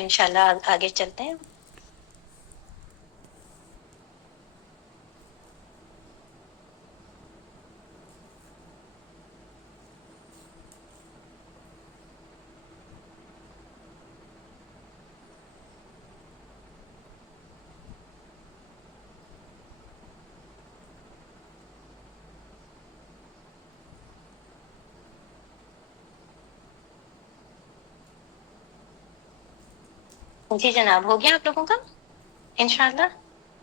انشاءاللہ آگے چلتے ہیں. جی جناب، ہو گیا آپ لوگوں کا انشاءاللہ؟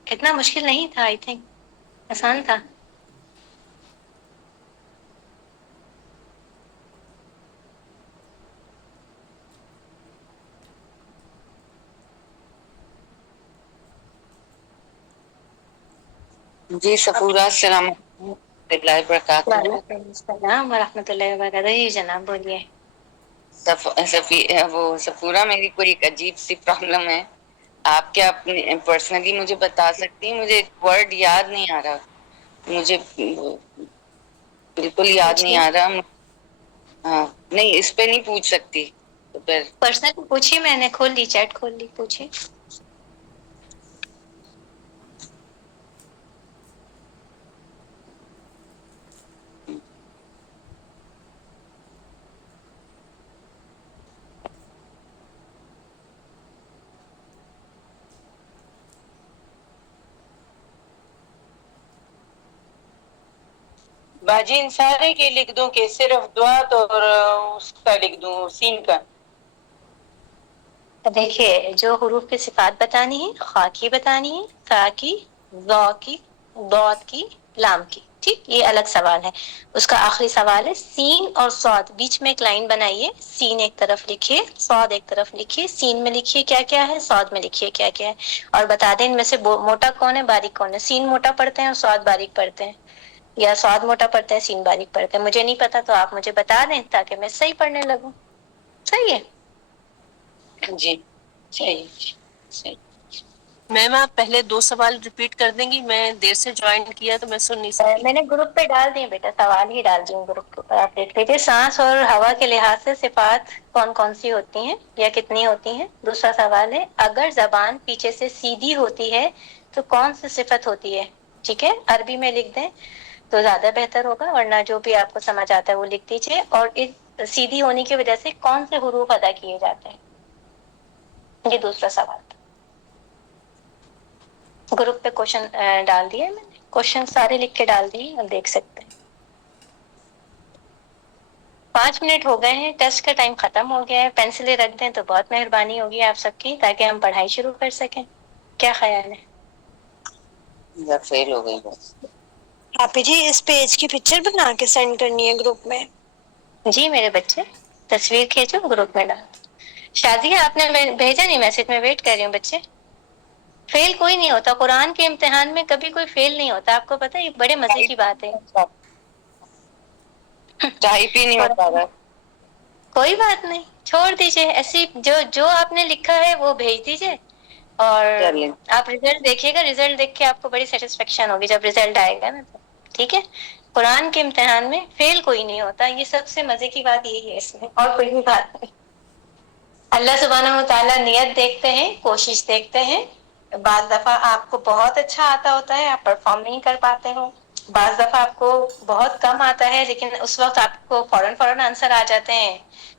اتنا مشکل نہیں تھا، آئی تھنک آسان تھا. جی سفورہ، السلام علیکم ورحمۃ اللہ وبرکاتہ. وعلیکم السلام ورحمۃ اللہ وبرکاتہ. جی جناب بولیے. وہ سفورہ، میری کوئی ایک عجیب سی پرابلم ہے. آپ کیا اپنی پرسنلی مجھے بتا سکتی ہیں؟ مجھے ایک ورڈ یاد نہیں آ رہا، مجھے بالکل یاد نہیں آ رہا. ہاں نہیں، اس پہ نہیں پوچھ سکتی تو پھر پرسنل پوچھیے. میں نے کھول لی، چیٹ کھول لی، پوچھیے. باجی ان سارے کے لکھ دوں کہ صرف دعات اور اس کا لکھ دوں سین کا؟ دیکھیے، جو حروف کی صفات بتانی ہے، خا کی بتانی ہے، سا کی، ضا کی، ضاد کی، لام کی. ٹھیک، یہ الگ سوال ہے. اس کا آخری سوال ہے سین اور صاد، بیچ میں ایک لائن بنائیے. سین ایک طرف لکھیے، صاد ایک طرف لکھیے. سین میں لکھیے کیا کیا ہے، صاد میں لکھیے کیا کیا ہے. اور بتا دیں ان میں سے موٹا کون ہے، باریک کون ہے. سین موٹا پڑھتے ہیں اور صاد باریک پڑھتے ہیں، یا صاد موٹا پڑھتے ہیں سین باریک پڑھتے ہیں. مجھے نہیں پتا تو آپ مجھے بتا دیں تاکہ میں صحیح پڑھنے لگوں. صحیح ہے. جی صحیح. صحیح. میم آپ پہلے 2 سوال ریپیٹ کر دیں گی؟ میں دیر سے جوائن کیا تو میں سن نہیں سکی. میں نے گروپ پہ ڈال دیے بیٹا، سوال ہی ڈال دیے گروپ کے اوپر، آپ دیکھ لیجیے. سانس اور ہوا کے لحاظ سے صفات کون کون سی ہوتی ہیں یا کتنی ہوتی ہیں. دوسرا سوال ہے اگر زبان پیچھے سے سیدھی ہوتی ہے تو کون سی صفت ہوتی ہے. ٹھیک ہے، عربی میں لکھ دیں تو زیادہ بہتر ہوگا، ورنہ جو بھی آپ کو سمجھ آتا ہے وہ لکھ دیجیے. اور اس سیدھی ہونے کی وجہ سے کون سے حروف ادا کیے جاتے ہیں. یہ دوسرا سوال تھا. گروپ پہ کوشچن ڈال دیے میں نے، کوشچن سارے لکھ کے ڈال دیے، آپ دیکھ سکتے ہیں. 5 منٹ ہو گئے ہیں، ٹیسٹ کا ٹائم ختم ہو گیا ہے. پینسلیں رکھ دیں تو بہت مہربانی ہوگی آپ سب کی، تاکہ ہم پڑھائی شروع کر سکیں. کیا خیال ہے؟ یا فیل ہو گئی بس. آپی جی اس پیج کی پکچر بنا کے سینڈ کرنی ہے گروپ میں. جی میرے بچے، تصویر کھینچو گروپ میں ڈال. شازیہ آپ نے بھیجا نہیں میسج، میں ویٹ کر رہی ہوں. بچے فیل کوئی نہیں ہوتا، قرآن کے امتحان میں کبھی کوئی فیل نہیں ہوتا. آپ کو پتہ ہے، یہ بڑے مزے کی بات ہے. ٹائپ ہی نہیں ہو پا رہا. کوئی بات نہیں، چھوڑ دیجیے ایسی. جو آپ نے لکھا ہے وہ بھیج دیجیے. اور چلیں. آپ رزلٹ دیکھیے گا، رزلٹ دیکھ کے آپ کو بڑی سیٹسفیکشن ہوگی جب رزلٹ آئے گا نا. ٹھیک ہے، قرآن کے امتحان میں فیل کوئی نہیں ہوتا. یہ سب سے مزے کی بات یہی ہے اس میں، اور کوئی بھی بات نہیں. اللہ سبحانہ و تعالیٰ نیت دیکھتے ہیں، کوشش دیکھتے ہیں. بعض دفعہ آپ کو بہت اچھا آتا ہوتا ہے، آپ پرفارم نہیں کر پاتے ہو. بعض دفعہ آپ کو بہت کم آتا ہے، لیکن اس وقت آپ کو فوراً آنسر آ جاتے ہیں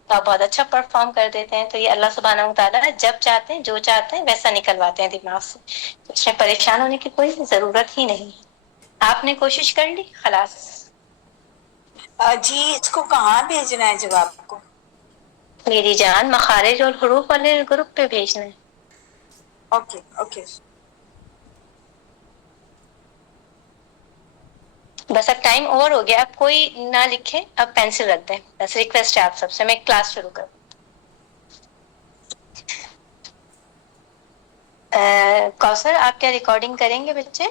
تو آپ بہت اچھا پرفارم کر دیتے ہیں. تو یہ اللہ سبحانہ و تعالیٰ جب چاہتے ہیں، جو چاہتے ہیں ویسا نکلواتے ہیں دماغ سے. اس میں پریشان ہونے کی کوئی ضرورت ہی نہیں. آپ نے کوشش کر لی، خلاص. جی اس کو کہاں بھیجنا ہے جواب کو؟ میری جان، مخارج اور حروف والے گروپ پہ بھیجنا ہے. Okay okay. بس اب ٹائم اوور ہو گیا، اب کوئی نہ لکھے، اب پینسل رکھ دیں. بس ریکویسٹ ہے آپ سب سے. میں کلاس شروع کروں. کوثر، آپ کیا ریکارڈنگ کریں گے بچے؟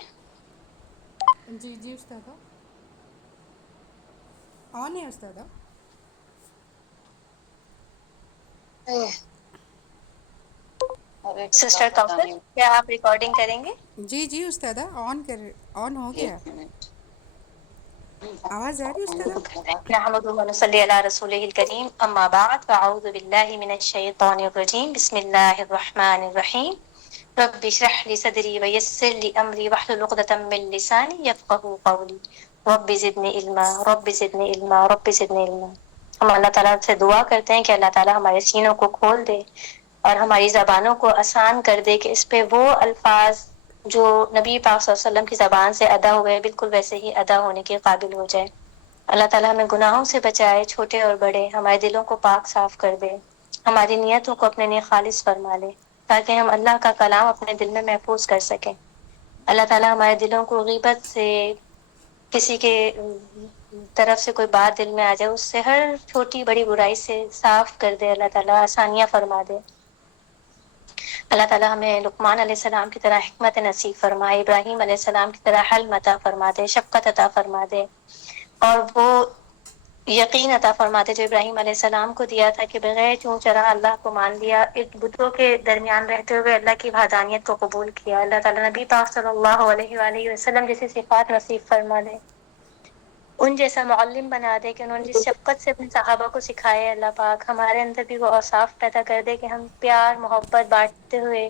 جی جی استاذہ، آن ہے استاذہ. ارے بیٹا سسٹر پتہ کوثر، نہیں. کیا آپ ریکارڈنگ کریں گے؟ جی جی استاذہ، آن ہو گیا. ایک منٹ. आवाज़ आ रही है उस्ताद? नहमदुहु व नुसल्ली अला रसूलिहिल करीम अम्मा बाद फ़अऊज़ु बिल्लाहि मिनश शैतानिर रजीम बिस्मिल्लाहिर रहमानिर रहीम रब्बि इश्रह ली सदरी व यस्सिर ली अमरी वहलुल उक़दतम मिन लिसानी यफ़क़हू क़ौली रब्बि ज़िदनी इल्मा रब्बि ज़िदनी इल्मा रब्बि ज़िदनी इल्मा। हम अल्लाह ताला से दुआ करते हैं कि अल्लाह ताला हमारे सीनों को खोल दे और हमारी ज़बानों को आसान कर दे कि इस पे वो अल्फाज जो नबी पाक सल्लल्लाहु अलैहि वसल्लम की ज़बान से अदा हुए बिल्कुल वैसे ही अदा होने के काबिल हो जाए। अल्लाह ताला हमें गुनाहों से बचाए, छोटे और बड़े, हमारे दिलों को पाक साफ कर दे, हमारी नियतों को अपने लिए खालिस फरमा ले, ताकि हम अल्लाह का कलाम अपने दिल में महफूज कर सकें। अल्लाह ताला हमारे दिलों को गीबत से, किसी के तरफ से कोई बात दिल में आ जाए, उससे हर छोटी बड़ी बुराई से साफ कर दे, अल्लाह ताला आसानियां फरमा दे। अल्लाह ताला हमें लुकमान अलैहिस्सलाम की तरह हिकमत नसीब फरमाए, इब्राहीम अलैहिस्सलाम की तरह हल्म अता फरमा दे, शफ़क़त अता फरमा दे और वो यकीन अता फरमा दे जो इब्राहीम अलैहिस्सलाम को दिया था कि बगैर चूं चरा अल्लाह को मान लिया, एक बुतों के दरमियान रहते हुए अल्लाह की वहदानियत को कबूल किया। अल्लाह ताला नबी पाक सल्लल्लाहु अलैहि वसल्लम जैसी सिफात नसीब फरमा दे, उन जैसा मुअल्लिम बना दे कि उन्होंने जिस शफ़क़त से अपने सहाबा को सिखाया, अल्लाह पाक हमारे अंदर भी वो औसाफ पैदा कर दे कि हम प्यार मोहब्बत बांटते हुए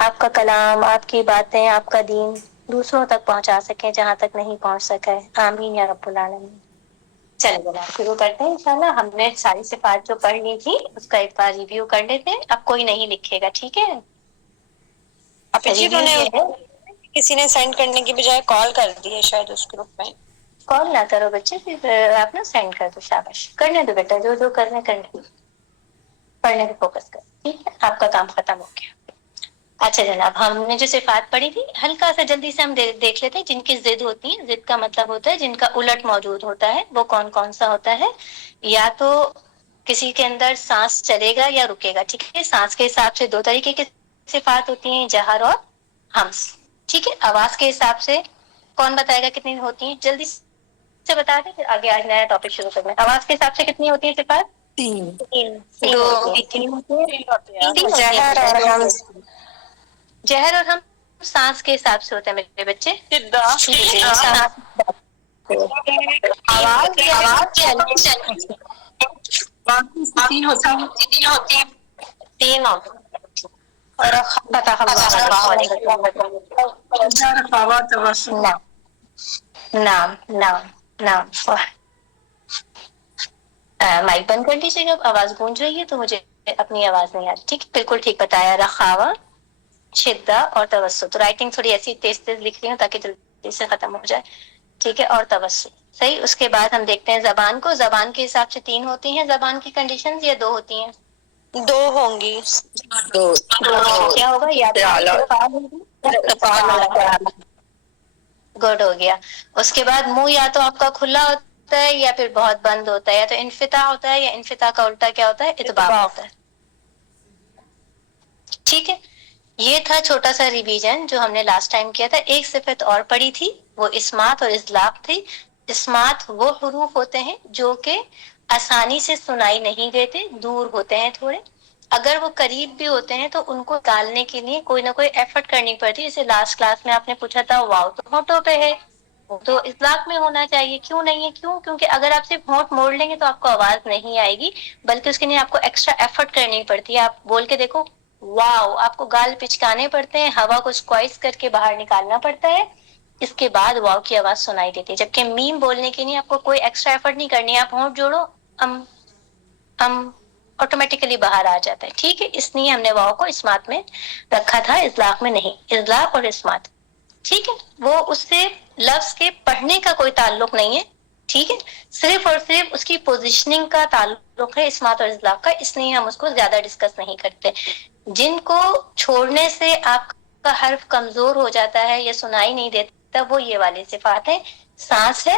आपका कलाम, आपकी बातें, आपका दीन दूसरों तक पहुंचा सकें जहां तक नहीं पहुंच सका है। आमीन या रब्बुल आलमीन। चलिए जनाब शुरू करते हैं इंशाल्लाह। हमने सारी सिफात जो पढ़ ली थी उसका एक बार रिव्यू कर लेते हैं। अब कोई नहीं लिखेगा, ठीक है? जी रिव्यू ये है, किसी ने सेंड करने की बजाय कॉल कर दी है शायद उस ग्रुप में। कॉल ना करो बच्चे, फिर आप ना सेंड कर दो। शाबाश, करने दो बेटा, जो जो करना है करने दो, पढ़ने पे फोकस कर, ठीक है? आपका काम खत्म हो गया। अच्छा जनाब, हमने जो सिफात पढ़ी थी हल्का सा जल्दी से हम देख लेते हैं। जिनकी जिद होती है, जिद का मतलब होता है जिनका उलट मौजूद होता है, वो कौन कौन सा होता है? या तो किसी के अंदर सांस चलेगा या रुकेगा, ठीक है? सांस के हिसाब से दो तरीके की सिफात होती हैं, जहर और हम्स, ठीक है? आवाज के हिसाब से कौन बताएगा कितनी होती है? जल्दी से बता दे, फिर आगे आज नया टॉपिक शुरू करना है। आवाज के हिसाब से कितनी होती है सिफात? तीन तीन होती है। तीन होती है, तीन होती है। जहर और हम जहर और हम सांस के हिसाब से होता है मेरे बच्चे। आवाज तीन होती है। तीन और नाम नाम नाम। माइक बंद कर लीजिएगा, आवाज गूंज रही है तो मुझे अपनी आवाज नहीं आ रही, ठीक? बिल्कुल ठीक बताया। रखावा, शिद्दा और तवस्सुत। राइटिंग थोड़ी ऐसी तेज तेज लिख रही हूँ ताकि जल्दी से खत्म हो जाए, ठीक है? और तवस्सुत, सही। उसके बाद हम देखते हैं जबान को। जबान के हिसाब से तीन होती हैं जबान की कंडीशंस, या दो होती हैं? दो होंगी। दो क्या होगा? या गुड हो गया। उसके बाद मुंह या तो आपका खुला होता है या फिर बहुत बंद होता है, या तो इन्फिता होता है, या इन्फिता का उल्टा क्या होता है? इत्बाक होता है, ठीक है? ये था छोटा सा रिवीजन जो हमने लास्ट टाइम किया था। एक सिफत और पढ़ी थी, वो इस्मात और इज़लाक थी। इस्मात वो हुरूफ होते हैं जो कि आसानी से सुनाई नहीं देते, दूर होते हैं थोड़े। अगर वो करीब भी होते हैं तो उनको डालने के लिए कोई ना कोई एफर्ट करनी पड़ती है। जैसे लास्ट क्लास में आपने पूछा था, वाव तो होठों पे है, तो इज़लाक में होना चाहिए, क्यों नहीं है? क्यों? क्योंकि अगर आप सिर्फ होंठ मोड़ लेंगे तो आपको आवाज नहीं आएगी, बल्कि उसके लिए आपको एक्स्ट्रा एफर्ट करनी पड़ती है। आप बोल के देखो, वाव, आपको गाल पिचकाने पड़ते हैं, हवा को स्क्वाइज करके बाहर निकालना पड़ता है, इसके बाद वाव की आवाज सुनाई देती है। जबकि मीम बोलने के लिए आपको कोई एक्स्ट्रा एफर्ट नहीं करनी है, आप होंठ जोड़ो, ऑटोमेटिकली बाहर आ जाता है, ठीक है? इसलिए हमने वाव को इस्मात में रखा था, इज़लाक में नहीं। इज़लाक और इस्मात, ठीक है? वो उससे लफ्ज के पढ़ने का कोई ताल्लुक नहीं है, ठीक है? सिर्फ और सिर्फ उसकी पोजीशनिंग का ताल्लुक है इस्मात और इज़लाक का, इसलिए हम उसको ज्यादा डिस्कस नहीं करते। जिनको छोड़ने से आपका हर्फ कमजोर हो जाता है या सुनाई नहीं देता, वो ये वाली सिफात है। सांस है,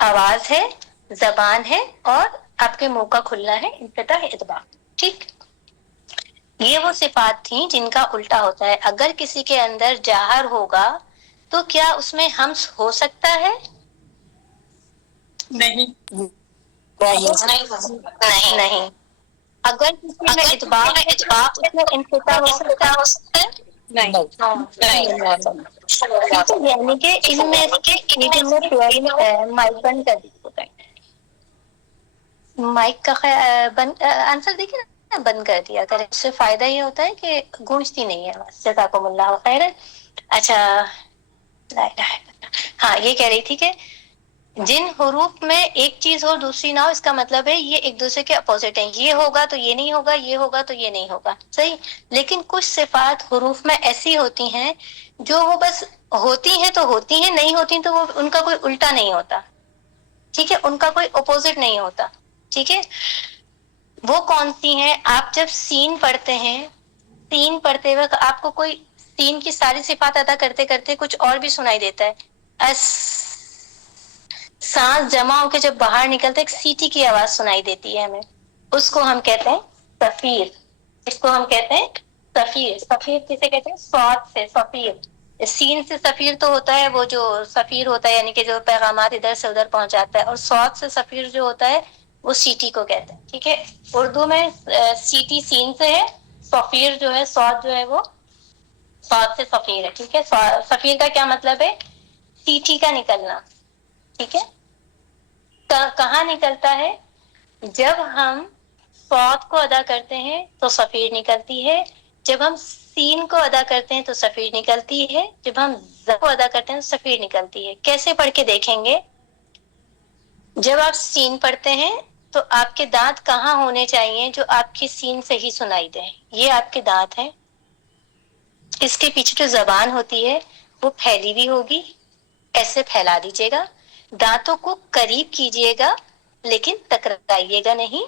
आवाज है, जबान है और आपके मुंह का खुलना है, इनफिता है, इत्बाक, ठीक? ये वो सिफात थी जिनका उल्टा होता है। अगर किसी के अंदर जाहर होगा तो क्या उसमें हम्स हो सकता है? नहीं नहीं। अगर किसी में इत्बाक उसमें इनफिता हो सकता है? नहीं। यानी कि इनमें मीटिंग में प्योर माइक बंद कर दीजिएगा, माइक का आंसर देखिए ना, बंद कर दिया करें, इससे फायदा ये होता है कि गूंजती नहीं है आवाज। जज़ाकुमुल्लाह खैरन। अच्छा, हाँ ये कह रही थी कि जिन हुरूफ में एक चीज हो दूसरी ना हो, इसका मतलब है ये एक दूसरे के अपोजिट हैं, ये होगा तो ये नहीं होगा, ये होगा तो ये नहीं होगा, सही। लेकिन कुछ सिफात हुरूफ में ऐसी होती हैं जो वो बस होती हैं तो होती हैं, नहीं होती तो वो उनका कोई उल्टा नहीं होता, ठीक है, उनका कोई अपोजिट नहीं होता, ठीक है। वो कौन सी हैं? आप जब सीन पढ़ते हैं, सीन पढ़ते वक्त आपको कोई सीन की सारी सिफात अदा करते करते कुछ और भी सुनाई देता है। अस, सांस जमा होकर जब बाहर निकलता है एक सीटी की आवाज सुनाई देती है हमें, उसको हम कहते हैं सफीर। इसको हम कहते हैं सफीर। सफीर किसे कहते हैं? सौत से सफीर। सीन से सफीर तो होता है वो जो सफीर होता है, यानी कि जो पैगामात इधर से उधर पहुंचाता है, और सौत से सफीर जो होता है वो सीटी को कहते हैं, ठीक है। उर्दू में सीटी सीन से है, सफीर जो है, सौत जो है वो सौत से सफीर है, ठीक है। सफीर का क्या मतलब है? सीटी का निकलना, ठीक है। कहाँ निकलता है? जब हम सौत को अदा करते हैं तो सफीर निकलती है, जब हम सीन को अदा करते हैं तो सफीर निकलती है, जब हम ज को अदा करते हैं तो सफीर निकलती है। कैसे पढ़ के देखेंगे? जब आप सीन पढ़ते हैं तो आपके दांत कहाँ होने चाहिए जो आपकी सीन से ही सुनाई दे? ये आपके दांत हैं। इसके पीछे जो जबान होती है वो फैली हुई होगी, ऐसे फैला दीजिएगा, दांतों को करीब कीजिएगा लेकिन टकराइएगा नहीं।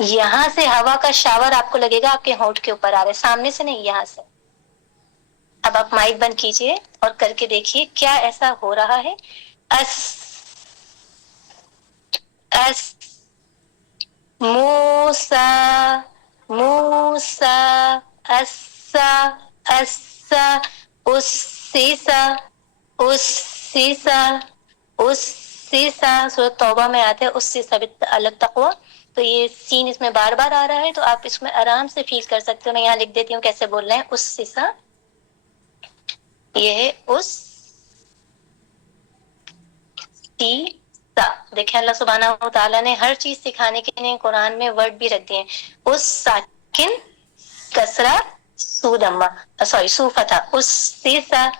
यहां से हवा का शावर आपको लगेगा आपके होंठ के ऊपर आ रहा है, सामने से नहीं, यहां से। अब आप माइक बंद कीजिए और करके देखिए क्या ऐसा हो रहा है। अस अस मूसा मूसा अस्सा अस्सा उस्सीसा उस्सीसा उस्सीसा। सूरत तौबा में आते हैं उस्सीसा अलग तकवा। तो ये सीन इसमें बार बार आ रहा है, तो आप इसमें आराम से फील कर सकते हो। मैं यहाँ लिख देती हूँ कैसे बोल रहे हैं। उस्सीसा, ये है उस देखिए अल्लाह सुब्हानहू व तआला ने हर चीज सिखाने के लिए कुरान में वर्ड भी रख दिए। उस साकिन कसरा सूदम्मा, सॉरी सूफता, उस सीसा,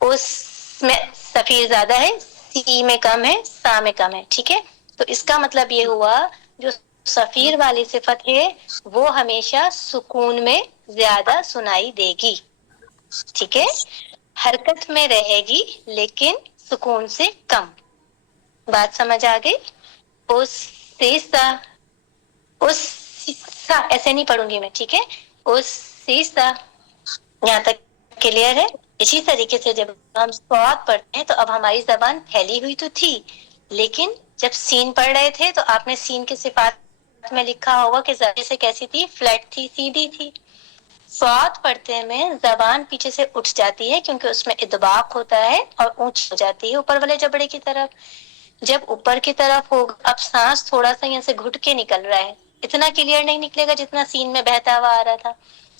उसमें सफीर ज्यादा है, सी में कम है, सा में कम है, ठीक है। तो इसका मतलब ये हुआ जो सफीर वाली सिफत है वो हमेशा सुकून में ज्यादा सुनाई देगी, ठीक है। हरकत में रहेगी लेकिन सुकून से कम। बात समझ आ गई? उस सीसा, उस सीसा ऐसे नहीं पढ़ूंगी मैं, ठीक है। उस सीसा, यहाँ तक क्लियर है। इसी तरीके से जब हम सौत पढ़ते हैं तो अब हमारी जबान फैली हुई तो थी, लेकिन जब सीन पढ़ रहे थे तो आपने सीन के सिफात में लिखा होगा कि जैसे कैसी थी, फ्लैट थी, सीधी थी। सौत पढ़ते में जबान पीछे से उठ जाती है क्योंकि उसमें इदबाक होता है और ऊंच हो जाती है ऊपर वाले जबड़े की तरफ। जब ऊपर की तरफ होगा, अब सांस थोड़ा सा यहाँ से घुट के निकल रहा है, इतना क्लियर नहीं निकलेगा जितना सीन में बहता हुआ आ रहा था।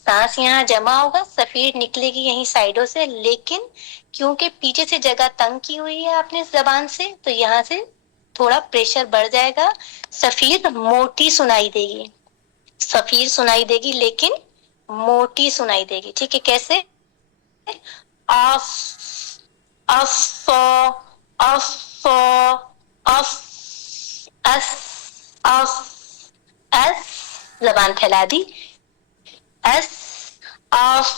सांस यहाँ जमा होगा, सफीर निकलेगी यहीं साइडों से, लेकिन क्योंकि पीछे से जगह तंग की हुई है आपने जबान से, तो यहाँ से थोड़ा प्रेशर बढ़ जाएगा, सफीर मोटी सुनाई देगी, सफीर सुनाई देगी लेकिन मोटी सुनाई देगी, ठीक है। कैसे? Of of of of us of us, जबान फैला दी, अस अफ,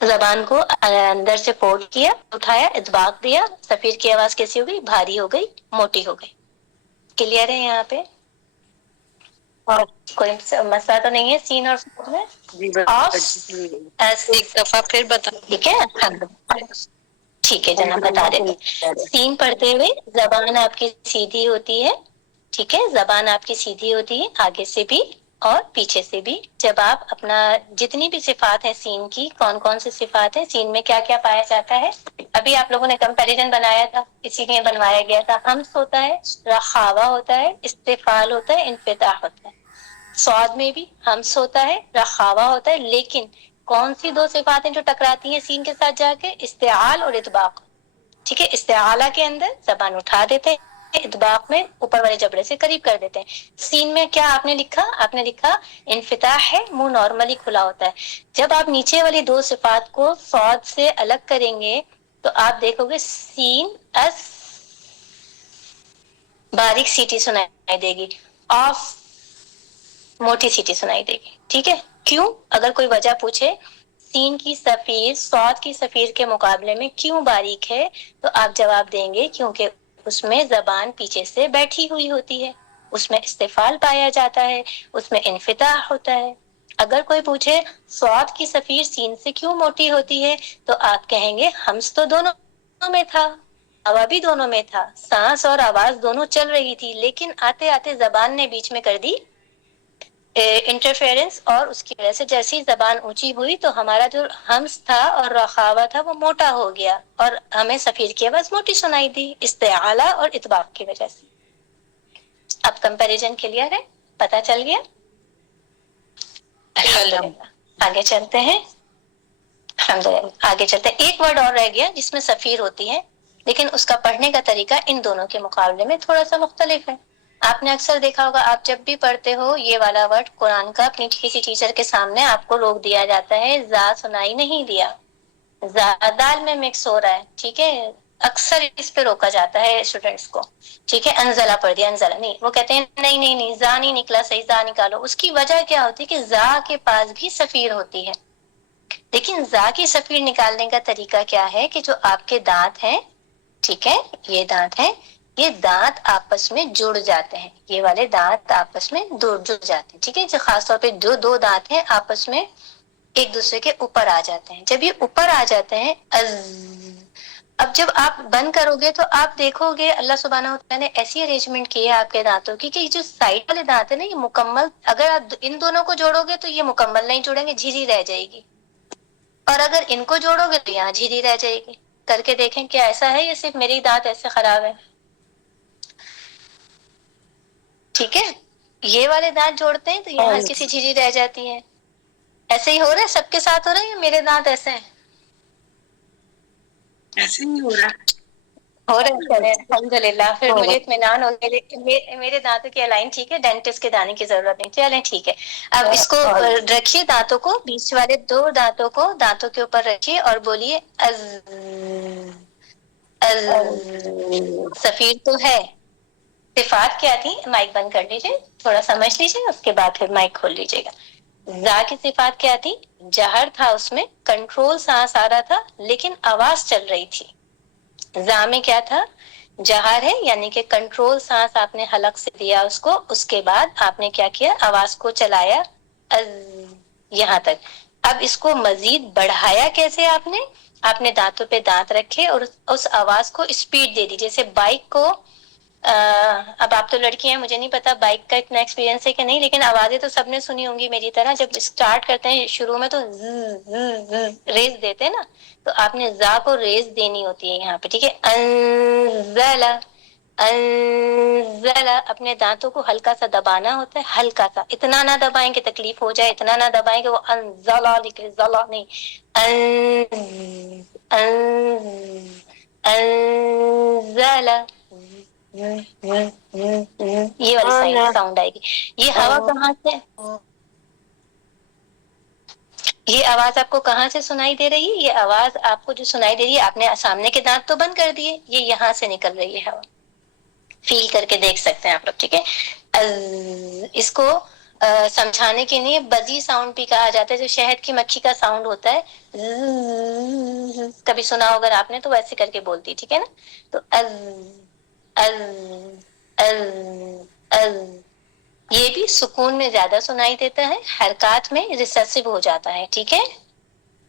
जबान को अंदर से फोल्ड किया, उठाया, इतबाक दिया, सफीर की आवाज कैसी हो गई? भारी हो गई, मोटी हो गई। क्लियर है यहाँ पे? और कोई मसला तो नहीं है सीन और सूद में? एक दफा फिर बता। ठीक है, ठीक है जनाब, बता देते। सीन पढ़ते हुए जबान आपकी सीधी होती है, ठीक है, जबान आपकी सीधी होती है आगे से भी और पीछे से भी। जब आप अपना जितनी भी सिफात है सीन की, कौन कौन सी सिफात है सीन में, क्या क्या पाया जाता है, अभी आप लोगों ने कंपैरिजन बनाया था, इसीलिए बनवाया गया था। हम्स होता है, रखावा होता है, इस्तिफाल होता है, इन्फिताह होता है। सौद में भी हम्स होता है, रखावा होता है, लेकिन कौन सी दो सिफातें जो टकराती हैं सीन के साथ जाके? इस्तेआल और इतबाक। ठीक है, इस्तेआला के अंदर जबान उठा देते हैं, इतबाक में ऊपर वाले जबड़े से करीब कर देते हैं। सीन में क्या आपने लिखा? आपने लिखा इन्फिताह है, मुंह नॉर्मली खुला होता है। जब आप नीचे वाली दो सिफात को सौद से अलग करेंगे तो आप देखोगे सीन अस बारीक सीटी सुनाई देगी, ऑफ मोटी सीटी सुनाई देगी। ठीक है, क्यों? अगर कोई वजह पूछे सीन की सफीर सौद की सफीर के मुकाबले में क्यों बारीक है, तो आप जवाब देंगे क्योंकि उसमें जबान पीछे से बैठी हुई होती है, उसमें इस्तिफाल पाया जाता है, उसमें इन्फिताह होता है। अगर कोई पूछे सौद की सफीर सीन से क्यों मोटी होती है, तो आप कहेंगे हम्स तो दोनों में था, हवा भी दोनों में था, सांस और आवाज दोनों चल रही थी, लेकिन आते आते जबान ने बीच में कर दी इंटरफेरेंस, और उसकी वजह से जैसे ही जबान ऊंची हुई तो हमारा जो हम्स था और रखावा था वो मोटा हो गया और हमें सफीर की आवाज मोटी सुनाई दी, इस्तेआला और इतबाक की वजह से। अब कंपैरिजन क्लियर है, पता चल गया? अल्हम्दुलिल्लाह। आगे चलते हैं। अल्हम्दुलिल्लाह, आगे चलते हैं। एक वर्ड और रह गया जिसमें सफीर होती है, लेकिन उसका पढ़ने का तरीका इन दोनों के मुकाबले में थोड़ा सा मुख्तलिफ है। आपने अक्सर देखा होगा, आप जब भी पढ़ते हो ये वाला वर्ड कुरान का अपनी किसी टीचर के सामने आपको रोक दिया जाता है, जा सुनाई नहीं दिया, जा दाल में मिक्स हो रहा है। ठीक है, अक्सर इस पे रोका जाता है स्टूडेंट्स को। ठीक है, अनजला पढ़ दिया, अनजला नहीं, वो कहते हैं नहीं नहीं नहीं, जा नहीं निकला सही, जा निकालो। उसकी वजह क्या होती है कि जा के पास भी सफीर होती है, लेकिन जा की सफीर निकालने का तरीका क्या है कि जो आपके दांत हैं, ठीक है, ये दांत हैं, ये दांत आपस में जुड़ जाते हैं, ये वाले दांत आपस में जुड़ जाते हैं। ठीक है, जो खासतौर पे जो दो दांत हैं आपस में एक दूसरे के ऊपर आ जाते हैं। जब ये ऊपर आ जाते हैं अब जब आप बंद करोगे तो आप देखोगे अल्लाह सुब्हानहू व तआला ने ऐसी अरेंजमेंट की है आपके दांतों की कि जो साइड वाले दांत है ना, ये मुकम्मल, अगर आप इन दोनों को जोड़ोगे तो ये मुकम्मल नहीं जुड़ेंगे, झिरी रह जाएगी, और अगर इनको जोड़ोगे तो यहाँ झिरी रह जाएगी। करके देखें क्या ऐसा है या सिर्फ मेरी दांत ऐसे खराब है? ठीक है, ये वाले दांत जोड़ते हैं तो यहाँ हल्की सी झिरी रह जाती है। ऐसे ही हो रहा है, सबके साथ हो रहा है या मेरे दांत ऐसे हैं? ऐसे नहीं हो रहा। हो रहे हैं, अल्हम्दुलिल्लाह। फिर मुझे इत्मीनान हो, मेरे दांतों की अलाइन ठीक है, डेंटिस्ट के दाने की जरूरत नहीं। चलें ठीक है, अब इसको रखिए, दांतों को, बीच वाले दो दांतों को दांतों के ऊपर रखिए और बोलिए अज अज। सफीर तो है, सिफात क्या थी? माइक बंद कर लीजिए, थोड़ा समझ लीजिए, उसके बाद फिर माइक खोल लीजिएगा। जा की सिफात क्या थी? जहर था, उसमें कंट्रोल सांस आ रहा था लेकिन आवाज चल रही थी। जा में क्या था? जहर है, यानी कि कंट्रोल सांस आपने हलक से दिया उसको, उसके बाद आपने क्या किया? आवाज को चलाया यहाँ तक। अब इसको मजीद बढ़ाया कैसे? आपने दांतों पे दांत रखे और उस आवाज को स्पीड दे दी, जैसे बाइक को अब आप तो लड़की हैं, मुझे नहीं पता बाइक का इतना एक्सपीरियंस है कि नहीं, लेकिन आवाजें तो सबने सुनी होंगी मेरी तरह। जब स्टार्ट करते हैं शुरू में तो रेस देते हैं ना, तो आपने जा को रेस देनी होती है यहाँ पे। ठीक है, अंजला अंजला, अपने दांतों को हल्का सा दबाना होता है, हल्का सा, इतना ना दबाएं कि तकलीफ हो जाए, इतना ना दबाएं कि वो अंजला निकले, जला नहीं, अंजला, ये वाली साउंड आएगी। ये हवा कहाँ से, ये आवाज आपको कहाँ से सुनाई दे रही है? ये आवाज आपको जो सुनाई दे रही है, आपने सामने के दांत तो बंद कर दिए, ये यहाँ से निकल रही है हवा, फील करके देख सकते हैं आप लोग। ठीक है, इसको समझाने के लिए बजी साउंड भी कहा जाता है, जो शहद की मक्खी का साउंड होता है, कभी सुना होगा आपने, तो वैसे करके बोलती। ठीक है ना, तो ये भी सुकून में ज्यादा सुनाई देता है, हरकत में रिसेसिव हो जाता है। ठीक है,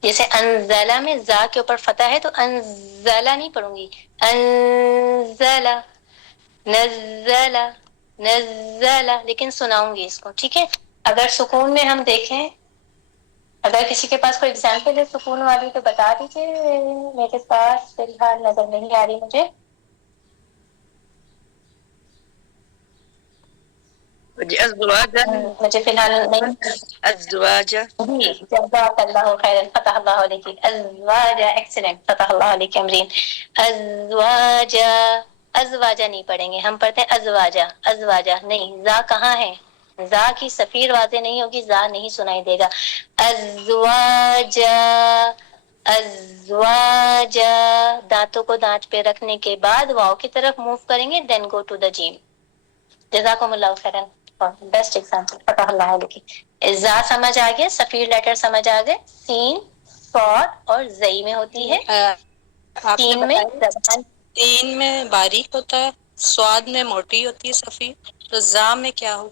जैसे अनजला में जा के ऊपर फतह है तो अनजला नहीं पढ़ूंगी, अनजला, नजला, नजला, लेकिन सुनाऊंगी इसको। ठीक है, अगर सुकून में हम देखें, अगर किसी के पास कोई एग्जाम्पल है सुकून वाली तो बता दीजिए, मेरे पास फिलहाल नजर नहीं आ रही मुझे। ازواجا مجھے فی الحال نہیں ازواجا جی جزاک اللہ خیرا فتح اللہ علیک ازواجا ایکسلنٹ فتح اللہ علیک امرین ازواجا ازواجا نہیں پڑھیں گے ہم پڑھتے ہیں ازواجا ازواجا نہیں زا کہاں ہے زا کی صفیر واضح نہیں ہوگی زا نہیں سنائی دے گا ازواجا ازواجا دانتوں کو دانت پہ رکھنے کے بعد واو کی طرف موو کریں گے دین گو ٹو دا جیم جزاکم اللہ خیرا بیسٹ ایگزامپل فتح اللہ علیہ زا سمجھ آ گیا صفیر لیٹر سمجھ آ گئے سین صاد اور زئی میں ہوتی ہے آپ نے سین میں بتایا زبان تین میں باریک ہوتا ہے، سواد میں موٹی ہوتی ہے صفیر، تو زا میں کیا ہو؟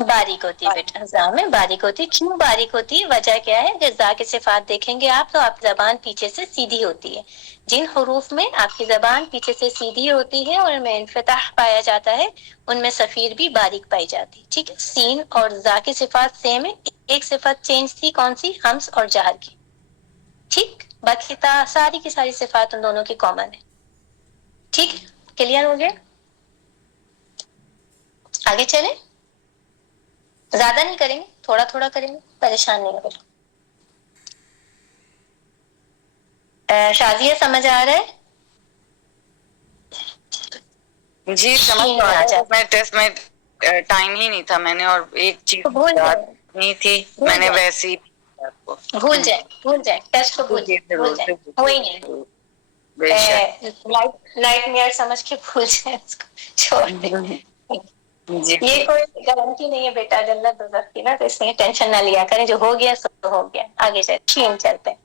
باریک ہوتی ہے بیٹا زا میں باریک ہوتی ہے کیوں باریک ہوتی ہے وجہ کیا ہے جب زا کے صفات دیکھیں گے آپ تو آپ کی زبان پیچھے سے سیدھی ہوتی ہے جن حروف میں آپ کی زبان پیچھے سے سیدھی ہوتی ہے اور ان میں انفتاح پایا جاتا ہے ان میں صفیر بھی باریک پائی جاتی ہے ٹھیک ہے سین اور زا کی صفات سیم ہے ایک صفت چینج تھی کون سی ہمس اور جہر کی ٹھیک باقی ساری کی ساری صفات ان دونوں کی کامن ہے ٹھیک کلیئر ہو گیا آگے چلیں زیادہ نہیں کریں گے تھوڑا تھوڑا کریں گے پریشان نہیں ہوگا شازیہ سمجھ آ رہا ہے جی سمجھ شین تو آ میں رہا ہے جاتے میں ٹیسٹ میں ٹائم ہی نہیں تھا میں نے اور ایک چیز تو بھول یاد جائیں نہیں تھی میں بھول نے جائیں ویسے ہی آپ کو بھول جائیں ٹیسٹ کو جی بھول ضرور جائیں ضرور وہی نہیں ضرور، بے شک لائٹ میئر سمجھ کے بھول جائیں اس کو چھوڑ دیں جی یہ کوئی گارنٹی نہیں ہے بیٹا جنت دوزخ کی نا تو اس لیے ٹینشن نہ لیا کریں جو ہو گیا سو ہو گیا آگے چلتے ہیں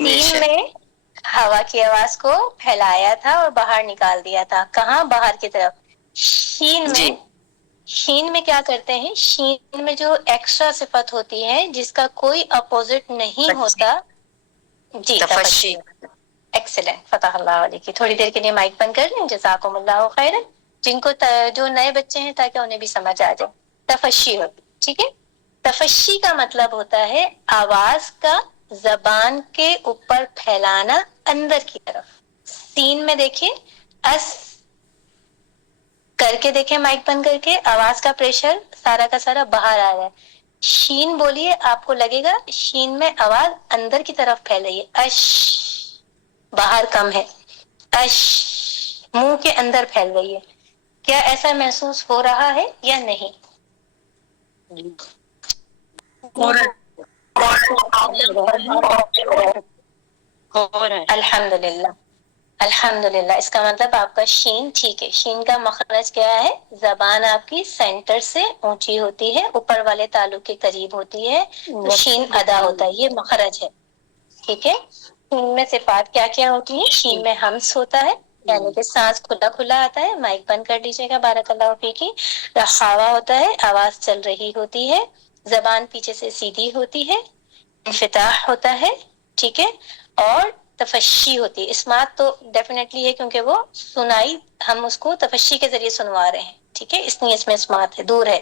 بے سین شک میں ہوا کی آواز کو پھیلایا تھا اور باہر نکال دیا تھا کہاں باہر کی طرف شین میں جی شین میں کیا کرتے ہیں شین میں جو ایکسٹرا صفت ہوتی ہے جس کا کوئی اپوزٹ نہیں ہوتا جی تفشی تفشی ایکسلنٹ فتح اللہ علیہ کی تھوڑی دیر کے لیے مائک بند کر لیں جزاکم اللہ خیرا جن کو جو نئے بچے ہیں تاکہ انہیں بھی سمجھ آ جائے تفشی ہوتی ٹھیک ہے تفشی کا مطلب ہوتا ہے آواز کا زبان کے اوپر پھیلانا اندر کی طرف سین میں دیکھیں اس کر کے دیکھیں مائک بند کر کے آواز کا پریشر سارا کا سارا باہر آ رہا ہے شین بولیے آپ کو لگے گا شین میں آواز اندر کی طرف پھیل رہی ہے اش باہر کم ہے اش منہ کے اندر پھیل رہی ہے کیا ایسا محسوس ہو رہا ہے یا نہیں ہو رہا ہے الحمد للہ الحمد للہ اس کا مطلب آپ کا شین ٹھیک ہے شین کا مخرج کیا ہے زبان آپ کی سینٹر سے اونچی ہوتی ہے اوپر والے تالو کے قریب ہوتی ہے تو شین ادا ہوتا ہے یہ مخرج ہے ٹھیک ہے شین میں صفات کیا کیا ہوتی ہیں شین میں ہمس ہوتا ہے یعنی کہ سانس کھلا کھلا آتا ہے مائک بند کر دیجیے گا بارک اللہ فیکی رخاوا ہوتا ہے آواز چل رہی ہوتی ہے زبان پیچھے سے سیدھی ہوتی ہے انفتاح ہوتا ہے ٹھیک ہے اور تفشی ہوتی ہے اسمات تو ڈیفینیٹلی ہے کیونکہ وہ سنائی ہم اس کو تفشی کے ذریعے سنوا رہے ہیں ٹھیک ہے اس لیے اس میں اسمات ہے دور ہے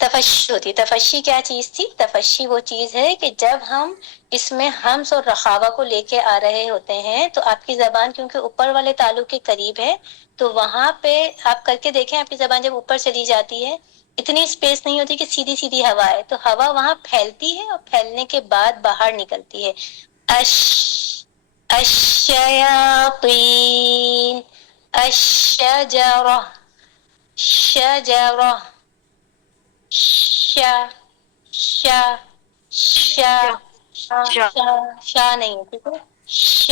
تفشی ہوتی تفشی کیا چیز تھی تفشی وہ چیز ہے کہ جب ہم اس میں ہمس اور رخاوا کو لے کے آ رہے ہوتے ہیں تو آپ کی زبان کیونکہ اوپر والے تالو کے قریب ہے تو وہاں پہ آپ کر کے دیکھیں آپ کی زبان جب اوپر چلی جاتی ہے اتنی اسپیس نہیں ہوتی کہ سیدھی سیدھی ہوا ہے تو ہوا وہاں پھیلتی ہے اور پھیلنے کے بعد باہر نکلتی ہے اش الشیاطین الشجرہ شجرہ ش ش ش شا نہیں ہے ٹھیک ہے ش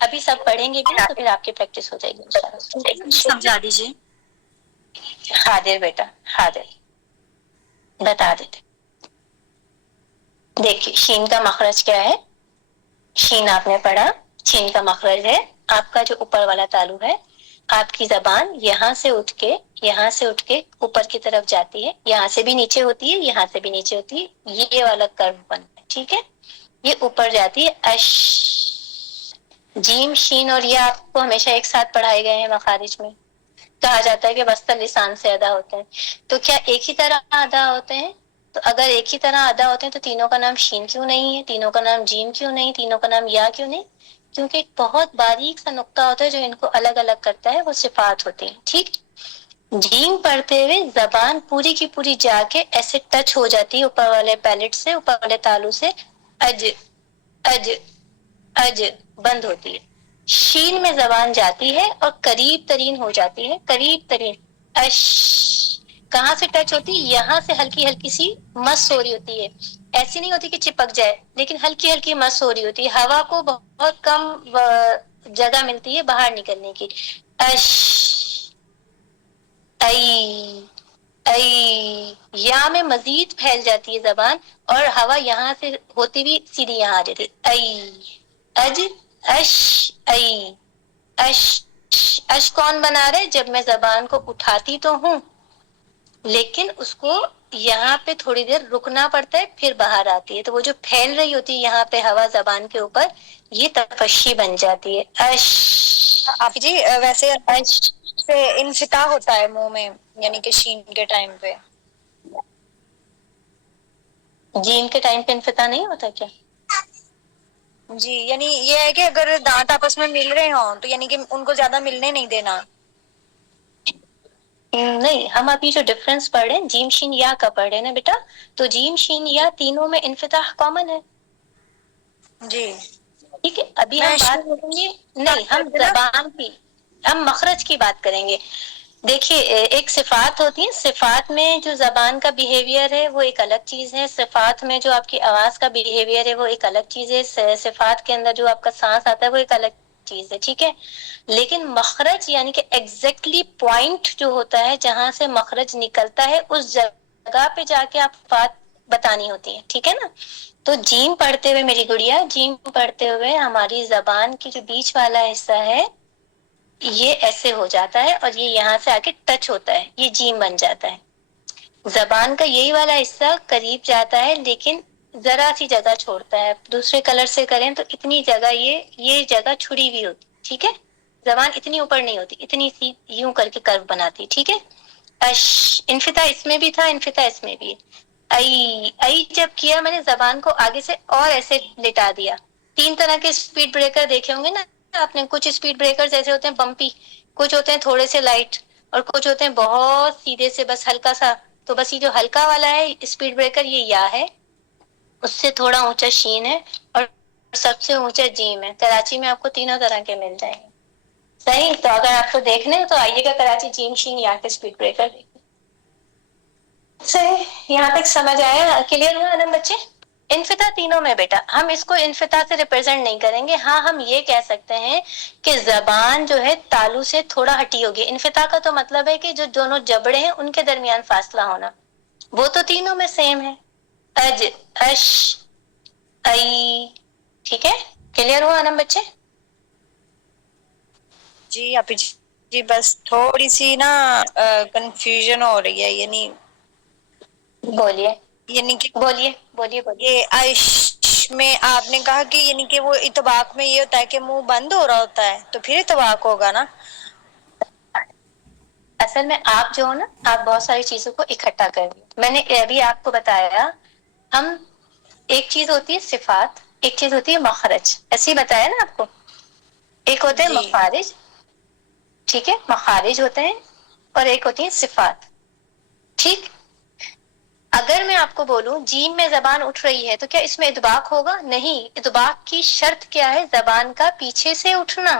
ابھی سب پڑھیں گے بھی نا تو پھر آپ کی پریکٹس ہو جائے گی انشاءاللہ سمجھا دیجیے حاضر بیٹا حاضر بتا دیتے دیکھیے شین کا مخرج کیا ہے شین آپ نے پڑھا شین کا مخرج ہے آپ کا جو اوپر والا تالو ہے آپ کی زبان یہاں سے اٹھ کے اوپر کی طرف جاتی ہے یہاں سے بھی نیچے ہوتی ہے یہاں سے بھی نیچے ہوتی ہے یہ والا کرو بنتا ہے ٹھیک ہے یہ اوپر جاتی ہے اش جیم شین اور یہ آپ کو ہمیشہ ایک ساتھ پڑھائے گئے ہیں مخارج میں کہا جاتا ہے کہ وسط لسان سے ادا ہوتے ہیں تو کیا ایک ہی طرح ادا ہوتے ہیں تو اگر ایک ہی طرح ادا ہوتے ہیں تو تینوں کا نام شین کیوں نہیں ہے تینوں کا نام جیم کیوں نہیں تینوں کا نام یا کیوں نہیں کیونکہ ایک بہت باریک سا نقطہ ہوتا ہے جو ان کو الگ الگ کرتا ہے وہ صفات ہوتی ہیں ٹھیک जीम पढ़ते हुए जबान पूरी की पूरी जाके ऐसे टच हो जाती है ऊपर वाले पैलेट से, ऊपर वाले तालू से, अज अज अज बंद होती है। शीन में जबान जाती है और करीब तरीन हो जाती है, करीब तरीन अश। कहाँ से टच होती है? यहाँ से हल्की हल्की सी मस हो रही होती है, ऐसी नहीं होती कि चिपक जाए, लेकिन हल्की हल्की मस हो रही होती है, हवा को बहुत कम जगह मिलती है बाहर निकलने की। अश ऐ ऐ, या में मजीद फैल जाती है जबान और हवा यहाँ से होती भी सीधी यहाँ आ जाती है। ऐ अज अश ऐ अश। अश कौन बना रहे? जब मैं जबान को उठाती तो हूँ, लेकिन उसको यहाँ पे थोड़ी देर रुकना पड़ता है, फिर बाहर आती है, तो वो जो फैल रही होती है यहाँ पे हवा जबान के ऊपर, ये तफशी बन जाती है। अश आप जी वैसे अश। से इनफिता होता है मुंह में, यानी कि शीन के टाइम पे। जीम के टाइम पे इनफिता नहीं होता क्या? जी, यानी ये है कि अगर दांत आपस में मिल रहे हों तो यानी कि उनको ज्यादा मिलने नहीं देना। नहीं, हम अभी जो डिफरेंस पढ़ रहे हैं जीम शीन या का पढ़ रहे हैं ना बेटा, तो जीम शीन या तीनों में इनफिताह कॉमन है। जी, ठीक है, अभी हम बात करेंगे, नहीं हम जबान की, हम मखरज की बात करेंगे। देखिए, एक सिफात होती है, सिफात में जो जबान का बिहेवियर है वो एक अलग चीज है, सिफात में जो आपकी आवाज का बिहेवियर है वो एक अलग चीज है, सिफात के अंदर जो आपका सांस आता है वो एक अलग चीज है, ठीक है। लेकिन मखरज यानी कि एग्जैक्टली पॉइंट जो होता है जहां से मखरज निकलता है, उस जगह पे जाके आप बात बतानी होती है, ठीक है ना। तो जीम पढ़ते हुए मेरी गुड़िया, जीम पढ़ते हुए हमारी जबान की जो बीच वाला हिस्सा है ये ऐसे हो जाता है और ये यहाँ से आके टच होता है, ये जीम बन जाता है। जबान का यही वाला हिस्सा करीब जाता है, लेकिन जरा सी जगह छोड़ता है। दूसरे कलर से करें तो इतनी जगह, ये जगह छुड़ी हुई होती, ठीक है। जबान इतनी ऊपर नहीं होती, इतनी सी यूं करके कर्व बनाती, ठीक है। अश, इनफिता इसमें भी था, इनफिता इसमें भी। आई आई जब किया मैंने जबान को आगे से और ऐसे लिटा दिया। 3 तरह के स्पीड ब्रेकर देखे होंगे ना आपने। कुछ स्पीड ब्रेकर ऐसे होते हैं बम्पी, कुछ होते हैं थोड़े से लाइट, और कुछ होते हैं बहुत सीधे से बस हल्का सा। तो बस ये जो हल्का वाला है स्पीड ब्रेकर ये या है, उससे थोड़ा ऊंचा शीन है, और सबसे ऊंचा जीम है। कराची में आपको तीनों तरह के मिल जाएंगे। सही, तो अगर आपको देखने हैं तो आइएगा कराची, जीम शीन या के स्पीड ब्रेकर देखिए। सही, यहाँ तक समझ आया, क्लियर हुआ ना बच्चे? इनफिता तीनों में बेटा, हम इसको इनफिता से रिप्रेजेंट नहीं करेंगे। हाँ, हम ये कह सकते हैं कि जबान जो है तालू से थोड़ा हटी होगी। इनफिता का तो मतलब है कि जो दोनों जबड़े हैं उनके दरमियान फासला होना, वो तो तीनों में सेम है। अज अश आई, ठीक है, क्लियर हुआ ना बच्चे? जी आप जी बस थोड़ी सी ना कंफ्यूजन हो रही है, बोलिए यानी कि बोलिए बोलिए बोलिए। ये आइश में आपने कहा कि यानी कि वो इतबाक में ये होता है कि मुंह बंद हो रहा होता है, तो फिर इतबाक होगा ना। असल में आप जो हो ना, आप बहुत सारी चीजों को इकट्ठा कर रही हो। मैंने अभी आपको बताया, हम एक चीज होती है सिफात, एक चीज होती है मखरज, ऐसे ही बताया ना आपको। एक होते हैं जी। मखारिज, ठीक है, मखारिज होते हैं, और एक होती है सिफात, ठीक। अगर मैं आपको बोलूं जीम में जबान उठ रही है तो क्या इसमें इतबाक होगा? नहीं, इतबाक की शर्त क्या है? जबान का पीछे से उठना,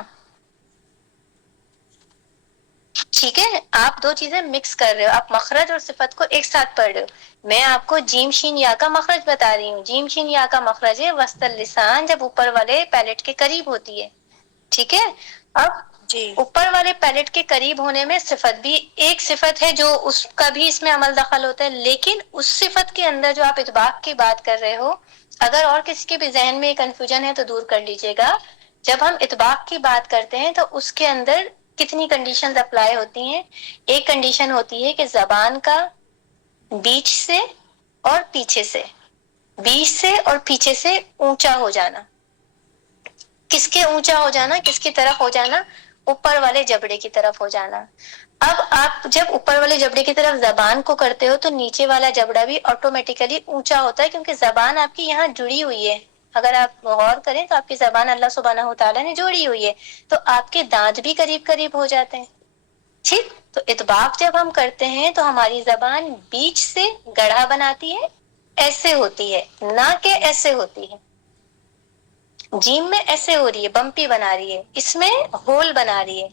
ठीक है। आप दो चीजें मिक्स कर रहे हो, आप मखरज और सिफत को एक साथ पढ़ रहे हो। मैं आपको जीम शीन या का मखरज बता रही हूँ। जीम शीन या का मखरज है वस्तल लिसान, जब ऊपर वाले पैलेट के करीब होती है, ठीक है। अब जी ऊपर वाले पैलेट के करीब होने में सिफत भी एक सिफत है, जो उसका भी इसमें अमल दखल होता है। लेकिन उस सिफत के अंदर जो आप इतबाक की बात कर रहे हो, अगर और किसी के भी जहन में कंफ्यूजन है तो दूर कर लीजिएगा। जब हम इतबाक की बात करते हैं तो उसके अंदर कितनी कंडीशंस अप्लाई होती हैं? एक कंडीशन होती है कि जबान का बीच से और पीछे से, बीच से और पीछे से ऊंचा हो जाना। किसके ऊंचा हो जाना? किसकी तरफ हो जाना? ऊपर वाले जबड़े की तरफ हो जाना। अब आप जब ऊपर वाले जबड़े की तरफ जबान को करते हो तो नीचे वाला जबड़ा भी ऑटोमेटिकली ऊंचा होता है, क्योंकि जबान आपकी यहाँ जुड़ी हुई है। अगर आप गौर करें तो आपकी जबान अल्लाह सुब्हानहू तआला ने जोड़ी हुई है, तो आपके दांत भी करीब करीब हो जाते हैं, ٹھیک. تو اطباق جب ہم کرتے ہیں تو ہماری زبان بیچ سے گڑھا بناتی ہے, ایسے ہوتی ہے, نہ کہ ایسے ہوتی ہے. جیم میں ایسے ہو رہی ہے, بمپی بنا رہی ہے, اس میں ہول بنا رہی ہے.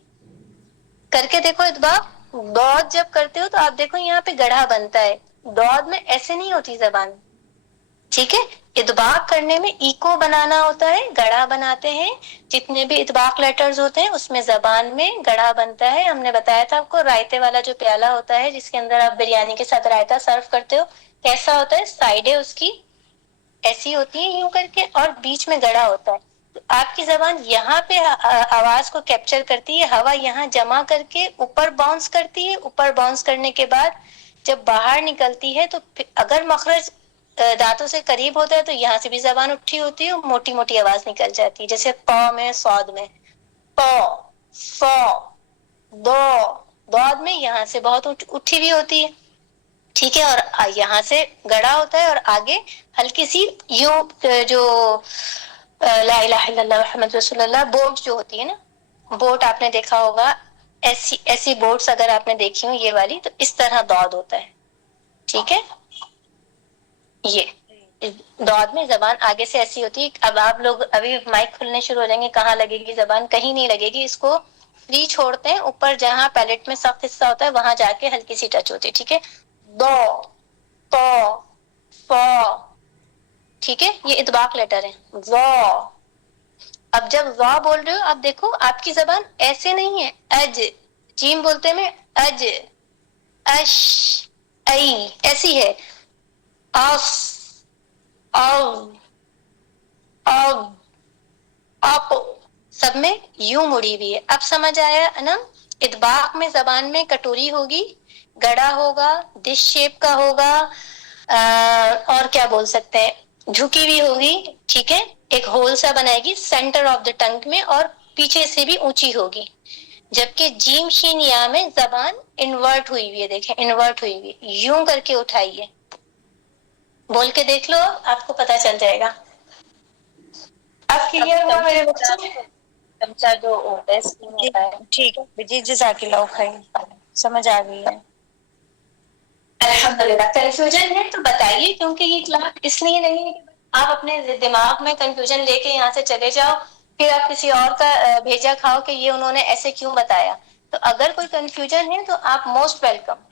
کر کے دیکھو اطباق. ضاد جب کرتے ہو تو آپ دیکھو یہاں پہ گڑھا بنتا ہے, ضاد میں ایسے نہیں ہوتی زبان. ٹھیک ہے. اطباق کرنے میں ایکو بنانا ہوتا ہے, گڑھا بناتے ہیں. جتنے بھی اطباق لیٹرز ہوتے ہیں اس میں زبان میں گڑھا بنتا ہے. ہم نے بتایا تھا آپ کو رائتے والا جو پیالہ ہوتا ہے جس کے اندر آپ بریانی کے ساتھ رائتا سرو کرتے ہو, کیسا ہوتا ہے, سائڈیں اس کی ایسی ہوتی ہیں یوں کر کے, اور بیچ میں گڑھا ہوتا ہے. آپ کی زبان یہاں پہ آواز کو کیپچر کرتی ہے, ہوا یہاں جمع کر کے اوپر باؤنس کرتی ہے. اوپر باؤنس کرنے کے بعد جب باہر نکلتی ہے تو اگر مخرج دانتوں سے قریب ہوتا ہے تو یہاں سے بھی زبان اٹھی ہوتی ہے اور موٹی موٹی آواز نکل جاتی ہے, جیسے ق میں, صاد میں, ق, ف, ض, ضاد میں یہاں سے بہت اٹھی ہوئی ہوتی ہے. ٹھیک ہے. اور یہاں سے گڑا ہوتا ہے اور آگے ہلکی سی یوں جو لا الہ الا اللہ محمد رسول اللہ بوٹ جو ہوتی ہے نا, بوٹ آپ نے دیکھا ہوگا, ایسی بوٹس اگر آپ نے دیکھی ہوں یہ والی, تو اس طرح ضاد ہوتا ہے. ٹھیک ہے. یہ ضاد میں زبان آگے سے ایسی ہوتی ہے. اب آپ لوگ ابھی مائک کھلنے شروع ہو جائیں گے, کہاں لگے گی زبان, کہیں نہیں لگے گی. اس کو فری چھوڑتے ہیں, اوپر جہاں پیلٹ میں سخت حصہ ہوتا ہے وہاں جا کے ہلکی سی ٹچ ہوتی ہے. ٹھیک ہے. ض, ط, ف. ٹھیک ہے. یہ اطباق لیٹر ہے. ض. اب جب ض بول رہے ہو اب دیکھو آپ کی زبان ایسے نہیں ہے, اج. جیم بولتے میں اج, اش, ای ایسی ہے. اف, او, اب, اپ, سب میں یوں مڑی ہوئی ہے. اب سمجھ آیا نا. اطباق میں زبان میں کٹوری ہوگی, گڑا ہوگا, ڈش شیپ کا ہوگا, اور کیا بول سکتے ہیں, جھکی ہوئی ہوگی. ٹھیک ہے. ایک ہول سا بنائے گی سینٹر آف دا ٹنگ میں, اور پیچھے سے بھی اونچی ہوگی. جبکہ جیم شین یا میں زبان انورٹ ہوئی ہوئی ہے, دیکھیں انورٹ ہوئی ہوئی, یوں کر کے اٹھائیے. بول کے دیکھ لو, آپ کو پتا چل جائے گا. اب کلیئر ہوا میرے بچوں میں؟ چمچہ جو ہوتا ہے اسپون جی ہوتا ہے. ٹھیک ہے جی, جزاک اللہ خیر, سمجھ آ گئی ہے. الحمدللہ. کنفیوژن ہے تو بتائیے, کیونکہ یہ کلاس اس لیے نہیں ہے کہ آپ اپنے دماغ میں کنفیوژن لے کے یہاں سے چلے جاؤ, پھر آپ کسی اور کا بھیجا کھاؤ کہ یہ انہوں نے ایسے کیوں بتایا. تو اگر کوئی کنفیوژن ہے تو آپ موسٹ ویلکم.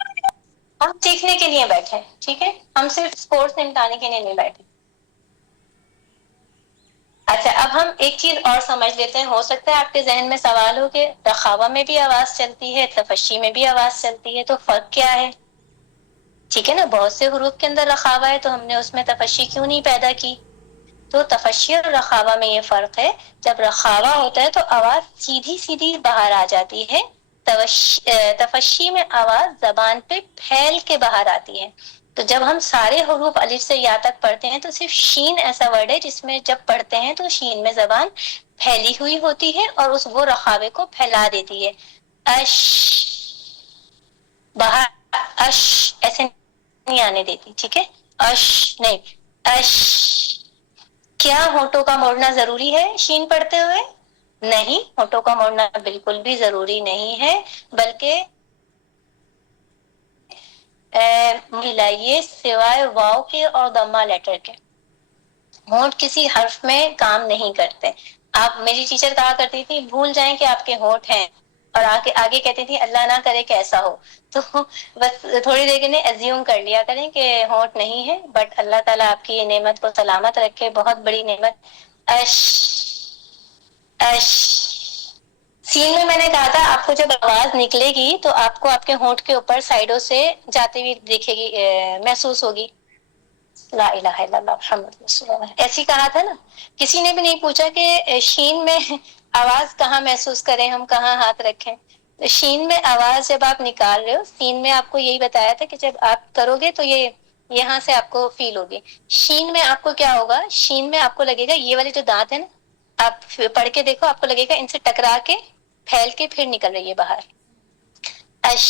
ہم سیکھنے کے لیے بیٹھے. ٹھیک ہے. ہم صرف اسکورس نمٹانے کے لیے نہیں بیٹھے. اچھا, اب ہم ایک چیز اور سمجھ لیتے ہیں. ہو سکتا ہے آپ کے ذہن میں سوال ہو کہ رخاوہ میں بھی آواز چلتی ہے, تفشی میں بھی آواز چلتی ہے, تو فرق کیا ہے؟ ٹھیک ہے نا. بہت سے حروف کے اندر رخاوہ ہے تو ہم نے اس میں تفشی کیوں نہیں پیدا کی؟ تو تفشی اور رخاوہ میں یہ فرق ہے. جب رخاوہ ہوتا ہے تو آواز سیدھی سیدھی باہر آ جاتی ہے. تفشی میں آواز زبان پہ پھیل کے باہر آتی ہے. تو جب ہم سارے حروف الف سے یا تک پڑھتے ہیں تو صرف شین ایسا ورڈ ہے جس میں جب پڑھتے ہیں تو شین میں زبان پھیلی ہوئی ہوتی ہے اور اس وہ رخاوے کو پھیلا دیتی ہے. اش, باہر اش ایسے نہیں آنے دیتی. ٹھیک ہے. اش نہیں, اش. کیا ہونٹوں کا موڑنا ضروری ہے شین پڑھتے ہوئے؟ نہیں, ہونٹوں کا موڑنا بالکل بھی ضروری نہیں ہے, بلکہ ملائیے سوائے واو کے اور ضمہ لیٹر کے. ہونٹ کسی حرف میں کام نہیں کرتے. آپ, میری ٹیچر کہا کرتی تھی بھول جائیں کہ آپ کے ہونٹ ہیں, اور آگے کہتی تھی اللہ نہ کرے کہ ایسا ہو. تو بس تھوڑی دیر کے لیے ایزیوم کر لیا کریں کہ ہونٹ نہیں ہے, بٹ اللہ تعالیٰ آپ کی یہ نعمت کو سلامت رکھے, بہت بڑی نعمت. اش, اش. سین میں نے کہا تھا آپ کو جب آواز نکلے گی تو آپ کو آپ کے ہونٹ کے اوپر سائڈوں سے جاتی ہوئی دیکھے گی, محسوس ہوگی. لا الہ الا اللہ محمد رسول اللہ, ایسی کہا تھا نا. کسی نے بھی نہیں پوچھا کہ شین میں آواز کہاں محسوس کریں, ہم کہاں ہاتھ رکھیں. شین میں آواز جب آپ نکال رہے ہو, سین میں آپ کو یہی بتایا تھا کہ جب آپ کرو گے تو یہ یہاں سے آپ کو فیل ہوگی. شین میں آپ کو کیا ہوگا, شین میں آپ کو لگے گا یہ والے جو دانت ہے نا, آپ پڑھ کے دیکھو, آپ کو لگے گا ان سے ٹکرا کے پھیل کے پھر نکل رہی ہے باہر. اش.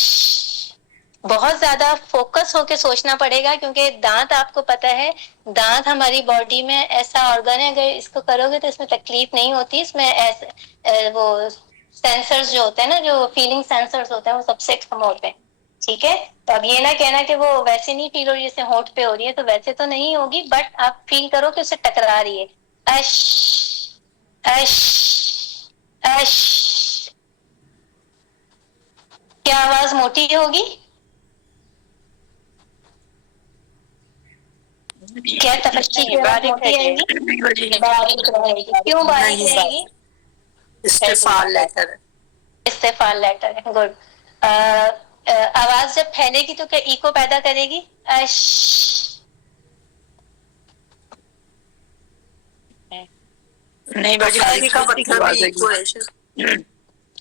بہت زیادہ فوکس ہو کے سوچنا پڑے گا, کیونکہ دانت آپ کو پتا ہے دانت ہماری باڈی میں ایسا آرگن ہے, اگر اس کو کرو گے تو اس میں تکلیف نہیں ہوتی. اس میں ایسے وہ सेंसर्स जो होते हैं ना, जो फीलिंग सेंसर्स होते हैं, वो सबसे कम होते हैं, ठीक है। तो अब ये ना कहना कि वो वैसे नहीं फील हो रही जैसे होंठ पे हो रही है, तो वैसे तो नहीं होगी, बट आप फील करो कि उससे टकरा रही है। अश अश अश। क्या आवाज मोटी होगी? क्या तफस्सी की आवाज मोटी आएगी? बारीक रहेगी। क्यों बारीक रहेगी? इस्तेफाल लेटर। इस्तेफाल लेटर है, गुड। आवाज जब फैलेगी तो क्या इको पैदा करेगी? अश। नहीं बाजी का मतलब है इको है।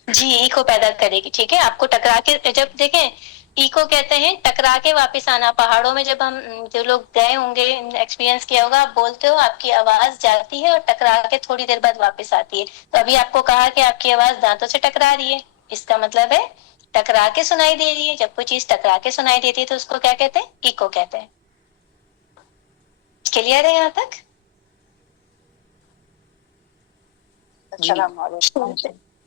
जी, इको पैदा करेगी, ठीक है। आपको टकरा के, जब देखें इको कहते हैं टकरा के वापस आना। पहाड़ों में जब हम, जो लोग गए होंगे, एक्सपीरियंस किया होगा, आप बोलते हो आपकी आवाज जाती है और टकरा के थोड़ी देर बाद वापस आती है। तो अभी आपको कहा कि आपकी आवाज दांतों से टकरा रही है, इसका मतलब है टकरा के सुनाई दे रही है। जब कोई चीज टकरा के सुनाई देती है तो उसको क्या कहते हैं? इको कहते हैं। क्लियर है यहाँ तक?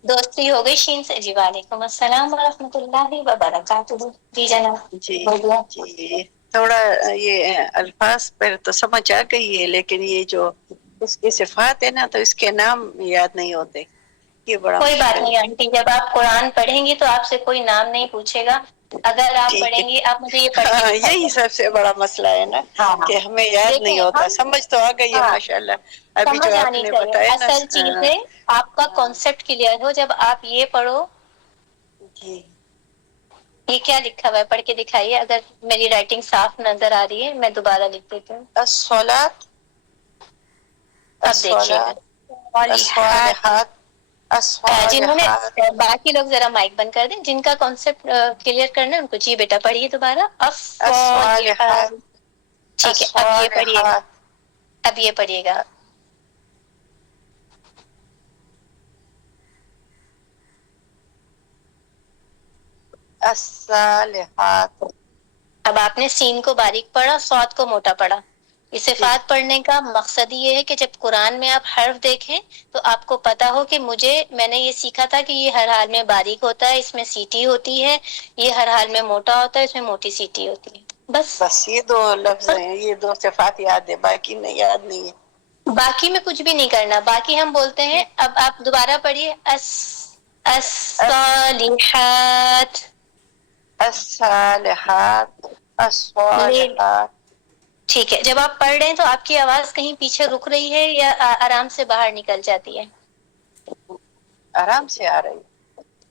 दोस्ती हो गई शीन से? जी वालेकुम अस्सलाम वरहमतुल्लाहि वबरकातुहू। जी जनाब। जी थोड़ा ये अल्फाज पर तो समझ आ गई है, लेकिन ये जो इसकी सिफात है ना, तो इसके नाम याद नहीं होते। ये बड़ा कोई बात मुश्किल नहीं आंटी, जब आप कुरान पढ़ेंगे तो आपसे कोई नाम नहीं पूछेगा। अगर आप ठीक है। पढ़ेंगे, आप मुझे ये पढ़ के हाँ, दिखाइए। यही सबसे बड़ा मसला है ना, हाँ। कि हमें याद नहीं देखिए, होता। हम समझ तो आ गई है हाँ, माशाल्लाह। अभी समझ जो आनी आपने चाहिए। बताया ना, असल चीज है आपका कॉन्सेप्ट क्लियर हो। जब आप ये पढ़ो, जी ये क्या लिखा हुआ है पढ़ के दिखाइए। अगर मेरी राइटिंग साफ नजर आ रही है, मैं दोबारा लिख देती हूँ। अस्सलात अब देखिएगा। अस्सलाहात जिन्होंने, अस्सलाहात। बाकी लोग जरा माइक बंद कर दें, जिनका कॉन्सेप्ट क्लियर करना है उनको। जी बेटा पढ़िए दोबारा। अस्सलाहात ठीक है, अब ये पढ़िएगा। अस्सलाहात अब ये पढ़िएगा। अस्सलाहात। अब आपने सीन को बारीक पढ़ा, सौद को मोटा पढ़ा। इस सिफात पढ़ने का मकसद ये है कि जब कुरान में आप हर्फ देखें तो आपको पता हो कि मैंने ये सीखा था कि ये हर हाल में बारीक होता है, इसमें सीटी होती है। ये हर हाल में मोटा होता है, इसमें मोटी सीटी होती है। बस ये दो लफ्ज हैं, ये दो सिफात याद है, बाकी नहीं याद नहीं है। बाकी में कुछ भी नहीं करना। बाकी हम बोलते हैं। अब आप दोबारा पढ़िए। अस्सालिहात। अस्सालिहात अस्सालिहात। ठीक है, जब आप पढ़ रहे हैं तो आपकी आवाज कहीं पीछे रुक रही है या आराम से बाहर निकल जाती है? आराम से आ रही है।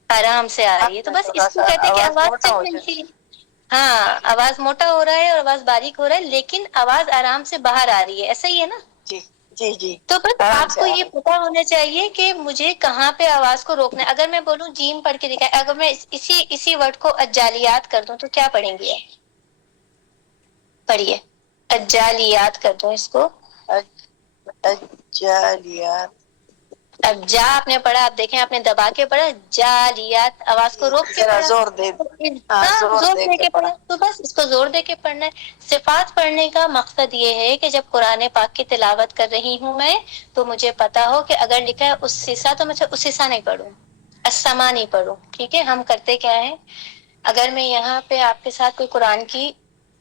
आराम से आ रही है। तो बस इसको कहते हैं कि आवाज मोटा हो फ्रीक्वेंसी। हाँ, आवाज मोटा हो रहा है और आवाज बारीक हो रहा है, लेकिन आवाज आराम से बाहर आ रही है। ऐसा ही है ना? जी जी जी। तो बस आपको ये पता होना चाहिए कि मुझे कहाँ पे आवाज को रोकना है। अगर मैं बोलूं जीम पढ़ के दिखाए, अगर मैं इसी वर्ड को अज्जालियात कर दूं तो क्या पढ़ेंगे आप? पढ़िए, अज्जालियात कर दूं इसको। अज्जालियात। अब जा आपने पढ़ा, आप देखें आपने दबा के पढ़ा, जालियात। आवाज को रोक के पढ़ा, जोर दे। जोर दे के पढ़ा। तो बस इसको जोर दे के पढ़ना है। सिफात पढ़ने का मकसद ये है कि जब कुरान पाक की तिलावत कर रही हूँ मैं, तो मुझे पता हो कि अगर लिखा है उस हिस्सा, तो मैं उस हिस्सा नहीं पढ़ूं, अस्समा नहीं पढ़ूं। ठीक है, हम करते क्या है, अगर मैं यहाँ पे आपके साथ कोई कुरान की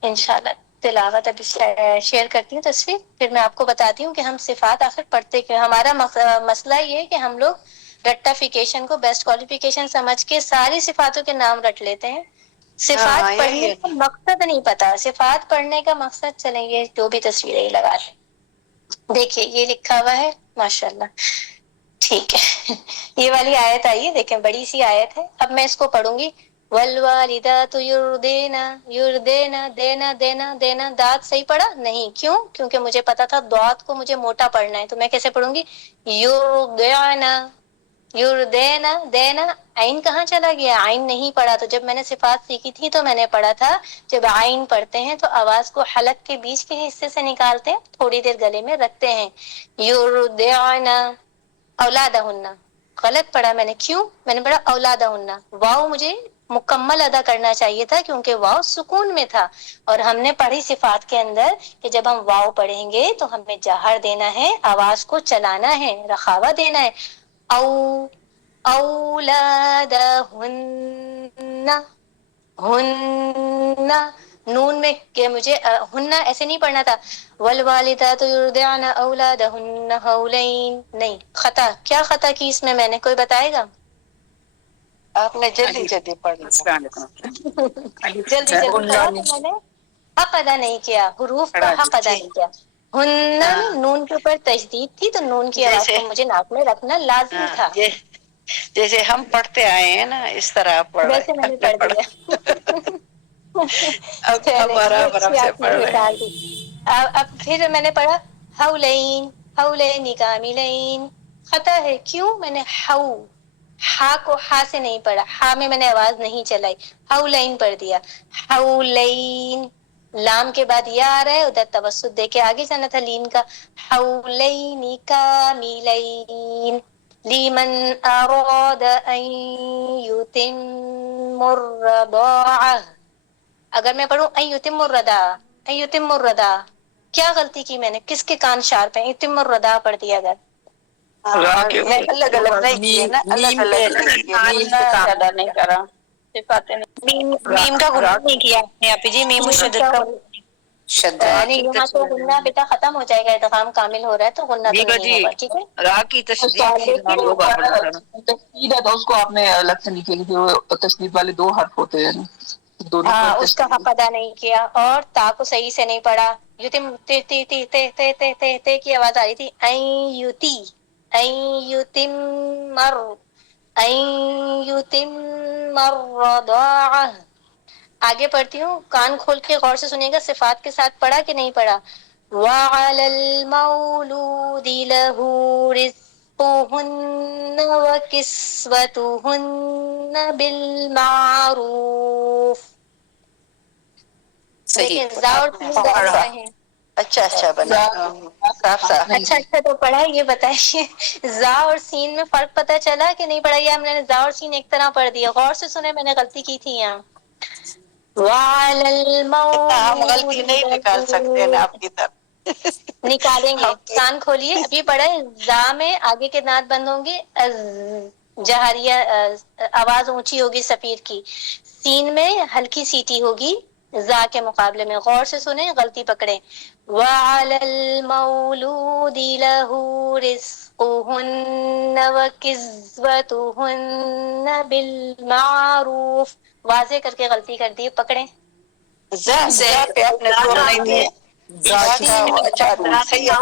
इंशाल्लाह तिलावत अभी शेयर करती हूँ तस्वीर, फिर मैं आपको बताती हूँ कि हम सिफात आखिर पढ़ते क्यों। हमारा मसला ये है कि हम लोग रट्टाफिकेशन को बेस्ट क्वालिफिकेशन समझ के सारी सिफातों के नाम रट लेते हैं। सिफात पढ़ने का मकसद नहीं पता। सिफात पढ़ने का मकसद, चलेंगे जो भी तस्वीरें ही लगा लें। देखिए ये लिखा हुआ है माशाल्लाह, ठीक है। ये वाली आयत आई है, देखें बड़ी सी आयत है। अब मैं इसको पढ़ूंगी। वलवालिदातु युर्देना, युर्देना, देना देना देना। दाद सही पढ़ा नहीं? क्यों? क्योंकि मुझे पता था दाद को मुझे मोटा पढ़ना है। तो मैं कैसे पढ़ूंगी? युर्देना, युर्देना, देना। आइन कहाँ चला गया? आइन नहीं पढ़ा। तो जब मैंने सिफात सीखी थी तो मैंने पढ़ा था, जब आइन पढ़ते हैं तो आवाज को हलक के बीच के हिस्से से निकालते हैं, थोड़ी देर गले में रखते हैं। युर्देना औलादहुन्ना। गलत पढ़ा मैंने। क्यों? मैंने पढ़ा औलादहुन्ना। वाव मुझे मुकम्मल अदा करना चाहिए था, क्योंकि वाव सुकून में था। और हमने पढ़ी सिफात के अंदर कि जब हम वाव पढ़ेंगे तो हमें जहर देना है, आवाज को चलाना है, रखावा देना है। औ औलादहुन्ना, हुन्ना, नून में कि मुझे हुन्ना ऐसे नहीं पढ़ना था, वलवालिदातु युरदिअना औलादहुन्ना हौलैन, नहीं, खता, क्या खता की इसमें मैंने, कोई बताएगा? आपने जल्दी जल्दी पढ़ लिया। जल्दी जल्दी पढ़ा तो मैंने हक अदा नहीं किया, हुरूफ का हक अदा नहीं किया। हुन्ना में नून के ऊपर तशदीद थी, तो नून की आवाज को मुझे नाक में रखना लाजमी था। जैसे हम पढ़ते आए हैं ना, इस तरह पढ़ रहे वैसे मैंने आपने पढ़ पढ़ा। दिया। अब चले, ये आराम अच्छी से आपने पढ़ रहे हैं। मिसाल दी। अब फिर मैंने पढ़ा हौलैन, हौलैन कामिलैन, खता है, क्यों? मैंने हा को हा से नहीं पढ़ा, हा में मैंने आवाज नहीं चलाई, हौलैन पढ़ दिया, हौलैन, लाम के बाद या आ रहा है, उधर तवस्सुत दे के आगे जाना था लीन का, हौलैन कामिलैन लिमन अराद अन युतिम्मुर रदाअ। अगर मैं पढ़ूं अयुतिम्मुर रदा, अयुतिम्मुर रदा, क्या गलती की मैंने, किसके कान शार्प है? युतिम्मुर रदा पढ़ दिया अगर अलग अलग नहीं किए ना, अलग अलग नहीं किए, ज्यादा नहीं करा। मीम का गुन्ना नहीं किया आपने आप जी, मीम मुशद्दद का नहीं, यहाँ तो गुन्ना बेटा खत्म हो जाएगा, इदगाम कामिल हो रहा है तो गुन्ना तो नहीं होगा, ठीक है? रा की तशदीद तशदीद है तो उसको आपने अलग से लिखे लिखे, वो तशदीद वाले 2 हर्फ होते हैं ना, दोनों हाँ, पर उसका हक अदा नहीं किया, और ता को सही से नहीं पढ़ा, युतिम ते ते ते ते ते ते ते ते की आवाज आ रही थी, ऐ युति, ऐ युतिम मर, ऐ युतिम मर्रदाअ। आगे पढ़ती हूँ, कान खोल के गौर से सुनिएगा, सिफात के साथ पढ़ा कि नहीं पढ़ा। वअलल मौलूदि लहू रिज़्कुहुन्ना व किस्वतुहुन्ना बिल मारूफ। लेकिन जा और सीन दोनों हैं। अच्छा बना, साफ साफ। अच्छा तो पढ़ा, ये बताइए जा और सीन में फर्क पता चला कि नहीं पढ़ा? या मैंने जा और सीन एक तरह पढ़ दिया? गौर से सुने, मैंने गलती की थी यहाँ। इतना हम गलती नहीं निकाल सकते ना आपकी तरफ। निकालेंगे, कान खोलिए, अभी पढ़ा है, जा में आगे के दांत बंद होंगे, जहरिया आवाज ऊंची होगी सफीर की, सीन में हल्की सीटी होगी जा के मुकाबले में। गौर से सुने, गलती पकड़े। वअलल मौलूदि लहू रिज़्कुहुन्ना व किस्वतुहुन्ना बिल मारूफ। वाज़े करके गलती कर दी, पकड़े। जा पे आपने जोर नहीं दिया। अच्छा सही था,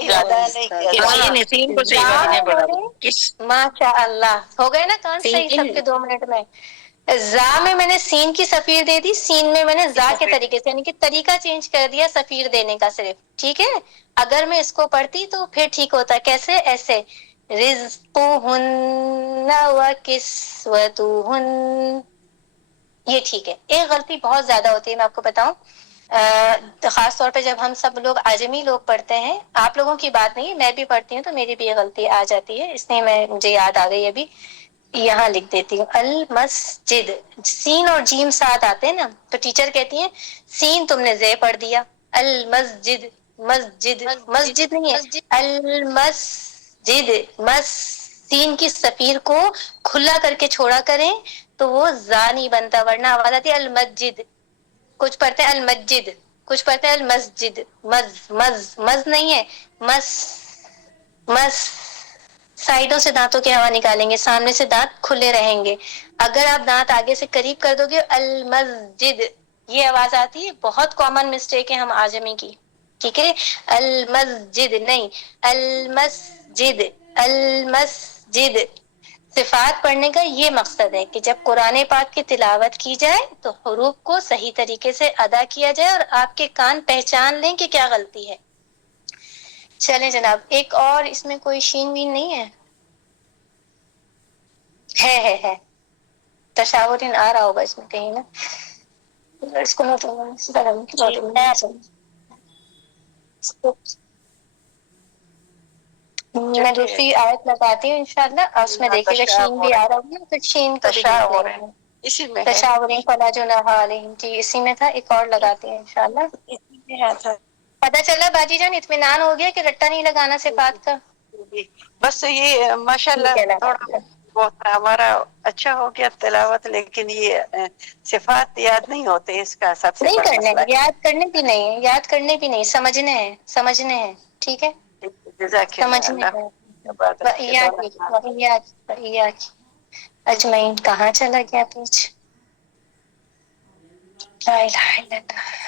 ज्यादा नहीं किया। माशा अल्लाह, हो गए ना कान सही सबके 2 मिनट में। जा में मैंने सीन की सफीर दे दी, सीन में मैंने जा के तरीके से, यानी कि तरीका चेंज कर दिया सफीर देने का सिर्फ, ठीक है? अगर मैं इसको पढ़ती तो फिर ठीक होता, कैसे? ऐसे रिज़्कुहुन्ना व किस्वतुहुन्ना, ये ठीक है। एक गलती बहुत ज्यादा होती है, मैं आपको बताऊं, खास तौर पे जब हम सब लोग आजमी लोग पढ़ते हैं, आप लोगों की बात नहीं, मैं भी पढ़ती हूँ तो मेरी भी ये गलती आ जाती है, इसलिए मुझे याद आ गई अभी, यहाँ लिख देती हूँ। अल मस्जिद, सीन और जीम साथ आते हैं ना, तो टीचर कहती है सीन तुमने जे पढ़ दिया, अल मस्जिद, मस्जिद मस्जिद नहीं है, अल मस्जिद, सीन की सफीर को खुला करके छोड़ा करें तो वो जा नहीं बनता, वरना आवाज आती है अल मस्जिद। कुछ पढ़ते हैं अल मस्जिद, कुछ पढ़ते हैं अल मस्जिद, मज मज मज नहीं है, मस मस। साइडों से दांतों की हवा निकालेंगे, सामने से दांत खुले रहेंगे। अगर आप दांत आगे से करीब कर दोगे, अल मस्जिद, ये आवाज आती है, बहुत कॉमन मिस्टेक है हम आजमी की, ठीक है? अल मस्जिद नहीं, अल मस्जिद, अल मस्जिद। सिफात पढ़ने का ये मकसद है कि जब कुरान पाक की तिलावत की जाए तो हुरूफ को सही तरीके से अदा किया जाए और आपके कान पहचान लें कि क्या गलती है। चलें जनाब, एक और इसमें कोई शीन वीन नहीं है? है तशावुरिन आ रहा होगा इसमें कहीं ना, इसको मैं दूसरी आयत लगाती हूँ इंशाल्लाह, उसमें देखिएगा शीन भी आ रहा होगा, तो शीन को भी देख लेंगे। इसी में तशावुरिन फला जुनाहा अलैहिम, जी इसी में था, एक और लगाते हैं इंशाल्लाह। इसी में है था। पता चला बाजी जान, इत्मीनान हो गया कि रट्टा नहीं लगाना सिफात का? जी, बस ये माशाल्लाह थोड़ा बहुत हमारा अच्छा हो गया तिलावत, लेकिन ये सिफात याद नहीं होते, इसका सबसे नहीं बड़ा करने, मसला याद करने भी नहीं, याद करने भी नहीं, समझने हैं, समझने हैं, ठीक है, है। जज़ाकल्लाह, समझने अल्लाह हैं। बात रखे वहियात दोनों। वहियात वहियात अजमैन कहाँ चला गया पीछे। ला इलाहा इल्लल्लाह।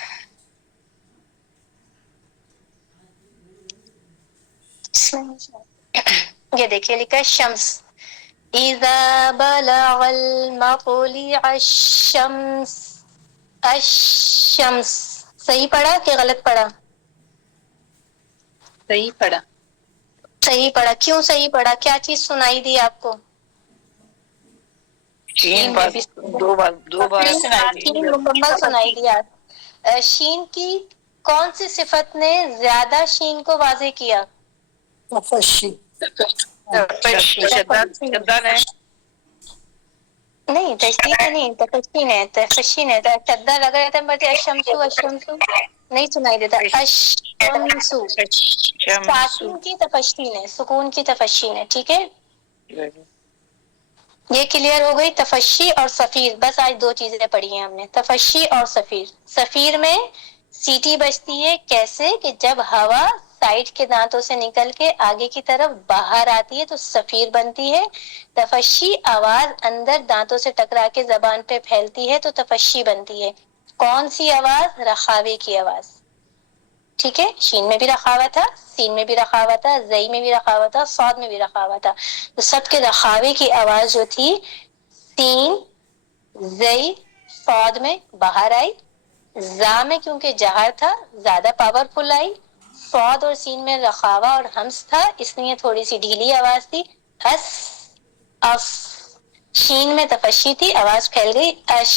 ये देखिए लिखा है शम्स, इज़ा बलगल मत्लिअ शम्स, अश-शम्स। सही पढ़ा कि गलत पढ़ा? सही पढ़ा। सही पढ़ा। क्यों सही पढ़ा? क्या चीज सुनाई दी आपको? शीन बार दो बार शीन मुकम्मल सुनाई दिया। शीन की कौन सी सिफत ने ज्यादा शीन को वाजे किया? शद्दा ने नहीं, तशदीद नहीं, तफशीन है, तफशीन है। शद्दा लगा रहता है, बल्कि अशमसु अशमसु नहीं सुनाई देता, अशमसु। साकिन की तफशीन है, सुकून की तफशीन है, ठीक है। ये क्लियर हो गई तफशी और सफीर। बस आज दो चीजें पढ़ी हैं हमने, तफशी और सफीर। सफीर में सीटी बजती है कैसे कि जब हवा साइड के दांतों से निकल के आगे की तरफ बाहर आती है तो सफीर बनती है। तफशी आवाज अंदर दांतों से टकरा के जबान पे फैलती है तो तफशी बनती है। कौन सी आवाज? रखावे की आवाज, ठीक है। शीन में भी रखावा था, सीन में भी रखावा था, जई में भी रखावा था, सौद में भी रखावा था। तो सबके रखावे की आवाज जो थी सीन जई सौद में बाहर आई, जा में क्योंकि जहर था ज्यादा पावरफुल आई, सौद और सीन में रखावा और हम्स था इसलिए थोड़ी सी ढीली आवाज थी। अस अफ। शीन में तफशी थी, आवाज फैल गई अश।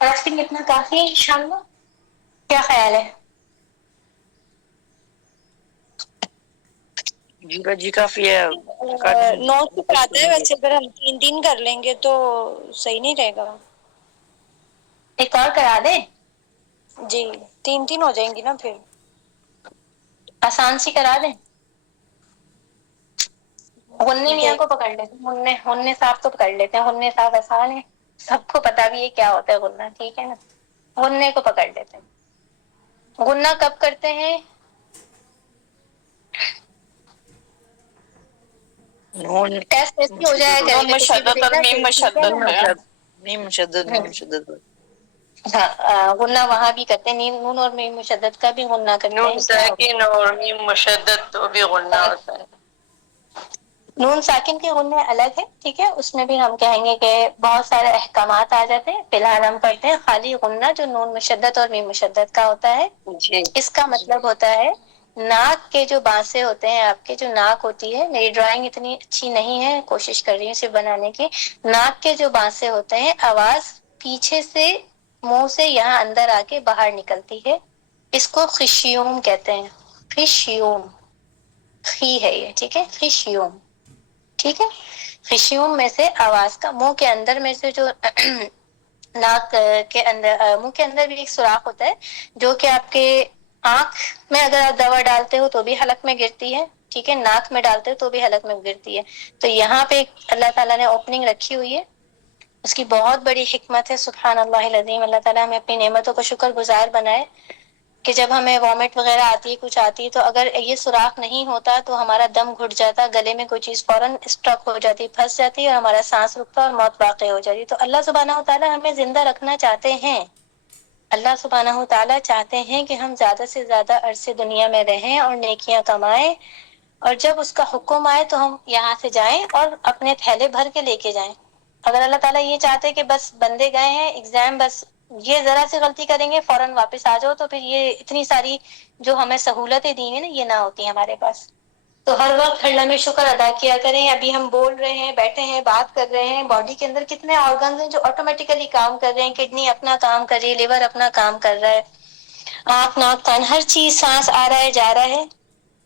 आज के लिए इतना काफी है इंशाल्लाह। क्या ख्याल है? जी काफी है। नोट से पढ़ाते हैं वैसे, अगर हम 3 दिन कर लेंगे तो सही नहीं रहेगा। एक और करा दे? जी 3 हो जाएंगी ना फिर। आसान सी करा दे। हुन्ने मियाँ को पकड़ लेते हैं, हुन्ने हुन्ने साहब को पकड़ लेते हैं। हुन्ने साहब आसान है, सबको पता भी है क्या होता है गुन्ना, ठीक है ना। गुन्ने को पकड़ लेते हैं। गुन्ना कब करते हैं? नून टेस्ट ऐसे हो जाया करेगा किसी भी मुशद्दद और मीम मुशद्दद है। मीम मुशद्दद। हाँ, गुन्ना वहां भी करते हैं, नून और मीम मुशद्दद का भी गुन्ना करते नून हैं। साकिन और मीम मुशद्दद तो भी गुन्ना होता है। नून साकिन के गुन्ने अलग है, ठीक है। उसमें भी हम कहेंगे कि बहुत सारे अहकामात आ जाते हैं। फिलहाल हम पढ़ते हैं खाली गुन्ना जो नून मुशद्दद और मीम मुशद्दद का होता है। इसका मतलब होता है नाक के जो बांसे होते हैं, आपके जो नाक होती है, मेरी ड्राइंग इतनी अच्छी नहीं है, कोशिश कर रही हूँ इसे बनाने की। नाक के जो बांसे होते हैं, आवाज पीछे से मुंह से यहाँ अंदर आके बाहर निकलती है। इसको खिशियूम कहते हैं। खिशियूम, खी है ये, ठीक है, खिशियूम, ठीक है। खिशियूम में से आवाज का, मुंह के अंदर में से जो नाक के अंदर, मुंह के अंदर भी एक सुराख होता है जो कि आपके आंख में अगर आप दवा डालते हो तो भी हलक में गिरती है, ठीक है। नाक में डालते हो तो भी हलक में गिरती है। तो यहाँ पे अल्लाह ताला ने ओपनिंग रखी हुई है, उसकी बहुत बड़ी हिकमत है। सुभान अल्लाह अज़ीम। अल्लाह ताला हमें अपनी नेमतों का शुक्रगुजार बनाए कि जब हमें वॉमिट वगैरह आती है, कुछ आती है, तो अगर ये सुराख नहीं होता तो हमारा दम घुट जाता, गले में कोई चीज फौरन स्ट्रक हो जाती, फंस जाती और हमारा सांस रुकता और मौत वाक़ई हो जाती। तो अल्लाह सुब्हानहू तआला हमें जिंदा रखना चाहते हैं। अल्लाह सुब्हानहू तआला चाहते हैं कि हम ज्यादा से ज्यादा अरसे दुनिया में रहें और नेकियां कमाएं, और जब उसका हुक्म आए तो हम यहाँ से जाएं और अपने थैले भर के लेके जाएं। अगर अल्लाह ताला ये चाहते कि बस बंदे गए हैं एग्जाम, बस ये जरा सी गलती करेंगे फौरन वापस आ जाओ, तो फिर ये इतनी सारी जो हमें सहूलतें दी हैं ना, ये ना होती हमारे पास। तो हर वक्त अल्लाह में शुक्र अदा किया करें। अभी हम बोल रहे हैं, बैठे हैं, बात कर रहे हैं, बॉडी के अंदर कितने ऑर्गन्स हैं जो ऑटोमेटिकली काम कर रहे हैं। किडनी अपना काम कर रही है, लिवर अपना काम कर रहा है, आँख नाक कान हर चीज, सांस आ रहा है जा रहा है।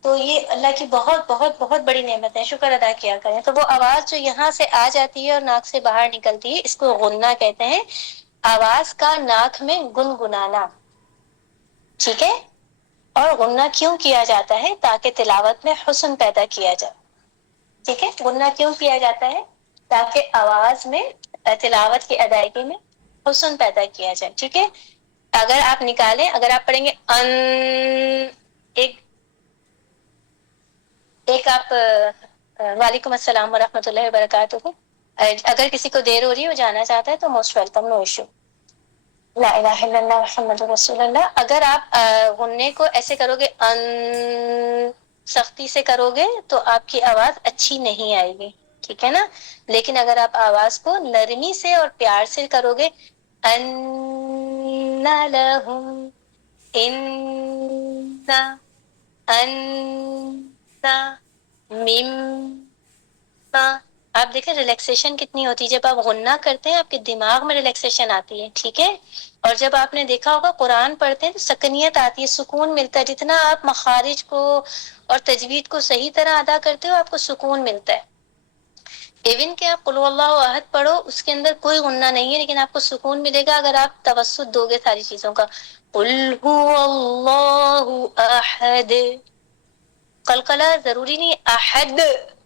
तो ये अल्लाह की बहुत बहुत बहुत बड़ी नेमत है, शुक्र अदा किया करें। तो वो आवाज जो यहाँ से आ जाती है और नाक से बाहर निकलती है, इसको गुन्ना कहते हैं। आवाज का नाक में गुनगुनाना, ठीक है। اور غنہ کیوں کیا جاتا ہے؟ تاکہ تلاوت میں حسن پیدا کیا جائے. ٹھیک ہے، غنہ کیوں کیا جاتا ہے؟ تاکہ آواز میں تلاوت کی ادائیگی میں حسن پیدا کیا جائے. ٹھیک ہے، اگر آپ نکالیں، اگر آپ پڑھیں گے ان، ایک آپ وعلیکم السلام ورحمۃ اللہ وبرکاتہ. اگر کسی کو دیر ہو رہی ہے، وہ جانا چاہتا ہے تو موسٹ ویلکم، نو ایشو. لا الہ الا اللہ محمد رسول اللہ. اگر آپ غنے کو ایسے کرو گے ان، سختی سے کرو گے تو آپ کی آواز اچھی نہیں آئے گی. ٹھیک ہے نا؟ لیکن اگر آپ آواز کو نرمی سے اور پیار سے کرو گے، ان لہم، ان، میم، آپ دیکھیں ریلیکسیشن کتنی ہوتی ہے جب آپ غنہ کرتے ہیں، آپ کے دماغ میں ریلیکسیشن آتی ہے. ٹھیک ہے، اور جب آپ نے دیکھا ہوگا قرآن پڑھتے ہیں تو سکنیت آتی ہے، سکون ملتا ہے. جتنا آپ مخارج کو اور تجوید کو صحیح طرح ادا کرتے ہو، آپ کو سکون ملتا ہے. ایون کہ آپ قل هو اللہ احد پڑھو، اس کے اندر کوئی غنہ نہیں ہے، لیکن آپ کو سکون ملے گا اگر آپ توسط دو گے ساری چیزوں کا. قل هو اللہ احد، قلقلہ ضروری نہیں، احد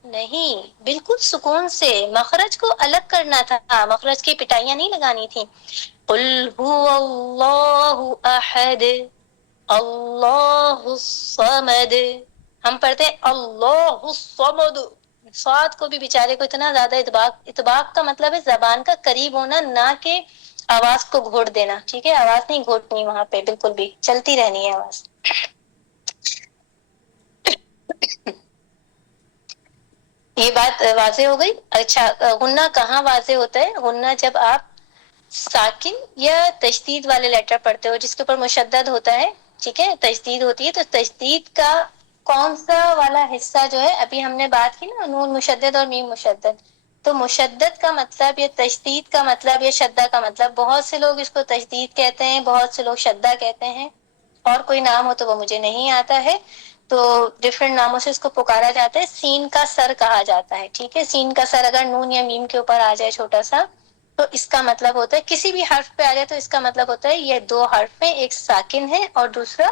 نہیں، بالکل سکون سے مخرج کو الگ کرنا تھا، مخرج کی پٹائیاں نہیں لگانی تھی. قل هو اللہ احد اللہ الصمد. ہم پڑھتے ہیں اللہ الصمد، صاد کو بھی بیچارے کو اتنا زیادہ اطباق کا مطلب ہے زبان کا قریب ہونا، نہ کہ آواز کو گھوٹ دینا. ٹھیک ہے، آواز نہیں گھوٹنی وہاں پہ، بالکل بھی چلتی رہنی ہے آواز. یہ بات واضح ہو گئی. اچھا، غنہ کہاں واضح ہوتا ہے؟ غنہ جب آپ ساکن یا تشدید والے لیٹر پڑھتے ہو، جس کے اوپر مشدد ہوتا ہے. ٹھیک ہے، تشدید ہوتی ہے، تو تشدید کا کون سا والا حصہ جو ہے، ابھی ہم نے بات کی نا، نون مشدد اور میم مشدد. تو مشدد کا مطلب یا تشدید کا مطلب یا شدہ کا مطلب، بہت سے لوگ اس کو تشدید کہتے ہیں، بہت سے لوگ شدہ کہتے ہیں، اور کوئی نام ہو تو وہ مجھے نہیں آتا ہے. تو ڈفرینٹ ناموں سے اس کو پکارا جاتا ہے. سین کا سر کہا جاتا ہے. ٹھیک ہے، سین کا سر اگر نون یا میم کے اوپر آ جائے چھوٹا سا، تو اس کا مطلب ہوتا ہے، کسی بھی حرف پہ آ جائے تو اس کا مطلب ہوتا ہے یہ دو حرف میں، ایک ساکن ہے اور دوسرا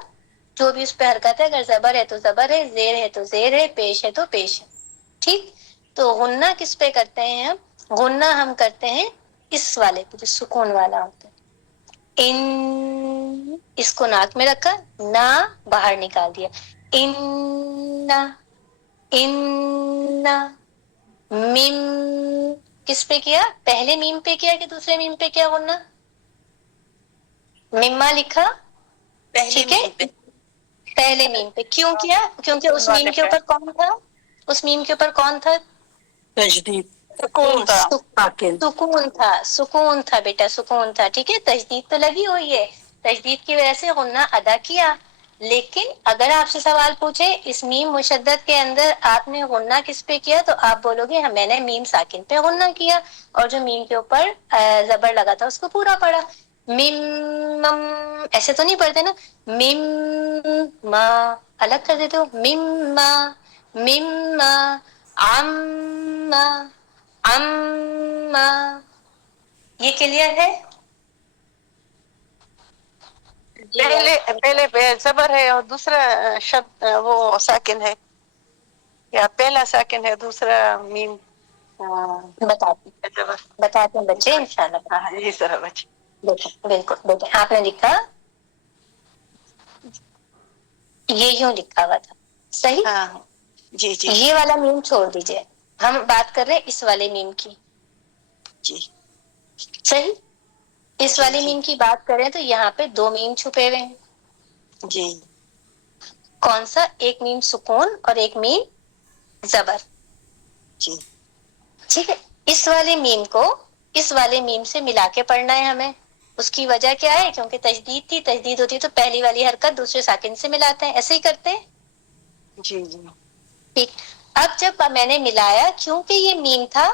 جو بھی اس پہ حرکت ہے. اگر زبر ہے تو زبر ہے، زیر ہے تو زیر ہے، پیش ہے تو پیش ہے. ٹھیک، تو غنہ کس پہ کرتے ہیں ہم؟ غنہ ہم کرتے ہیں اس والے پہ جو سکون والا ہوتا ہے. ان، اس کو ناک میں رکھا، نہ باہر نکال دیا. ان، ان، میم، کس پہ کیا؟ پہلے میم پہ کیا کہ دوسرے میم پہ کیا غنہ؟ مما لکھا. پہلے ٹھیک ہے، میم پہ. پہلے میم پہ کیوں کیا؟ کیونکہ اس میم والے کے پہ اوپر کون تھا؟ اس میم کے اوپر کون تھا؟ تجدید سکون تھا. ساکن. سکون تھا، سکون تھا بیٹا، سکون تھا. ٹھیک ہے، تجدید تو لگی ہوئی ہے، تجدید کی وجہ سے غنہ ادا کیا. لیکن اگر آپ سے سوال پوچھے اس میم مشدد کے اندر آپ نے غنہ کس پہ کیا، تو آپ بولو گے میں نے میم ساکن پہ غنہ کیا، اور جو میم کے اوپر زبر لگا تھا اس کو پورا پڑھا. میم، ایسے تو نہیں پڑھتے نا، میم ما الگ کر دیتے ہو، میم ما، میم ما، ام، ام، یہ کلیئر ہے؟ جی پہلے پہ زبر ہے اور دوسرا شد وہ ساکن ہے، یا پہلا ساکن ہے دوسرا میم بتاتی زبر. بتاتے ہیں بچے انشاءاللہ. ہاں یہ سر بچ. بالکل بالکل بالکل، آپ نے لکھا یہ یوں لکھا ہوا تھا، صحیح. ہاں جی جی یہ والا میم چھوڑ دیجئے، ہم بات کر رہے ہیں اس والے میم کی. جی صحیح، اس جی والے جی میم کی بات کریں تو یہاں پہ دو میم چھپے ہوئے ہیں. جی کون سا؟ ایک میم سکون اور ایک میم زبر. جی ٹھیک ہے، اس والے میم کو اس والے میم سے ملا کے پڑھنا ہے ہمیں. اس کی وجہ کیا ہے؟ کیونکہ تجدید تھی، تجدید ہوتی ہے تو پہلی والی حرکت دوسرے ساکن سے ملاتے ہیں، ایسے ہی کرتے ہیں. جی جی ٹھیک، اب جب میں نے ملایا، کیونکہ یہ میم تھا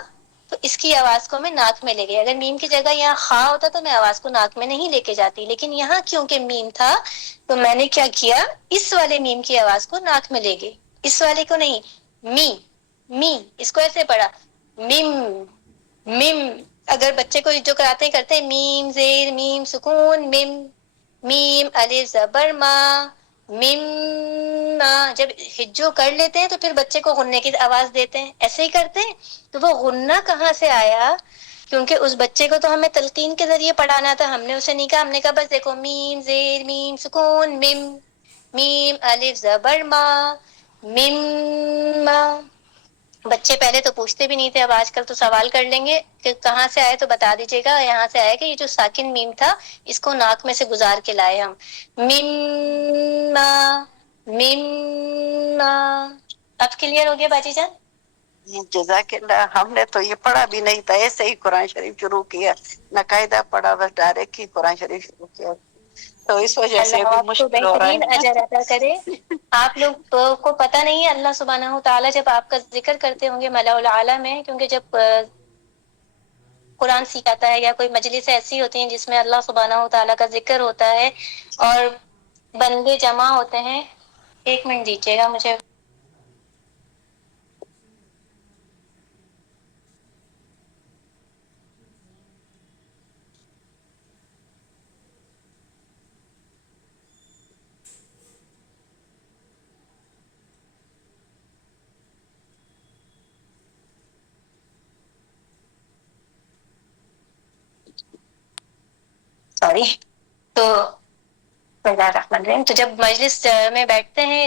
تو اس کی آواز کو میں ناک میں لے گئی. اگر میم کی جگہ یہاں خا ہوتا تو میں آواز کو ناک میں نہیں لے کے جاتی، لیکن یہاں کیونکہ میم تھا تو میں نے کیا کیا، اس والے میم کی آواز کو ناک میں لے گئی، اس والے کو نہیں. می، می، اس کو ایسے پڑھا، میم، میم. اگر بچے کو جو کراتے ہیں کرتے ہیں میم زیر میم سکون میم، میم الف زبر ما، مما جب ہجو کر لیتے ہیں تو پھر بچے کو غننے کی آواز دیتے ہیں، ایسے ہی کرتے ہیں. تو وہ غنہ کہاں سے آیا؟ کیونکہ اس بچے کو تو ہمیں تلقین کے ذریعے پڑھانا تھا. ہم نے اسے نہیں کہا، ہم نے کہا بس دیکھو میم زیر میم سکون مم، میم الف زبر ما، مما. بچے پہلے تو پوچھتے بھی نہیں تھے، اب آج کل تو سوال کر لیں گے کہ کہاں سے آئے تو بتا دیجیے گا. یہاں سے آئے کہ یہ جو ساکن میم تھا اس کو ناک میں سے گزار کے لائے ہم. مما مما. اب کلیئر ہو گیا باجی جان؟ جزاک اللہ. ہم نے تو یہ پڑھا بھی نہیں تھا، ایسے ہی قرآن شریف شروع کیا، نہ قاعدہ پڑھا، بس ڈائریکٹ ہی قرآن شریف شروع کیا، تو اس وجہ سے اللہ ابھی آپ کو مشکل ہو رہا بہترین ہے. اجر عطا کرے. آپ لوگ کو پتہ نہیں ہے اللہ سبحانہ تعالیٰ جب آپ کا ذکر کرتے ہوں گے ملاء الاعلیٰ میں، کیونکہ جب قرآن سکھاتا ہے یا کوئی مجلس ایسی ہوتی ہیں جس میں اللہ سبحانہ تعالیٰ کا ذکر ہوتا ہے اور بندے جمع ہوتے ہیں. ایک منٹ دیجیے گا مجھے. سوری. تو بسم اللہ الرحمن الرحیم. تو جب مجلس میں بیٹھتے ہیں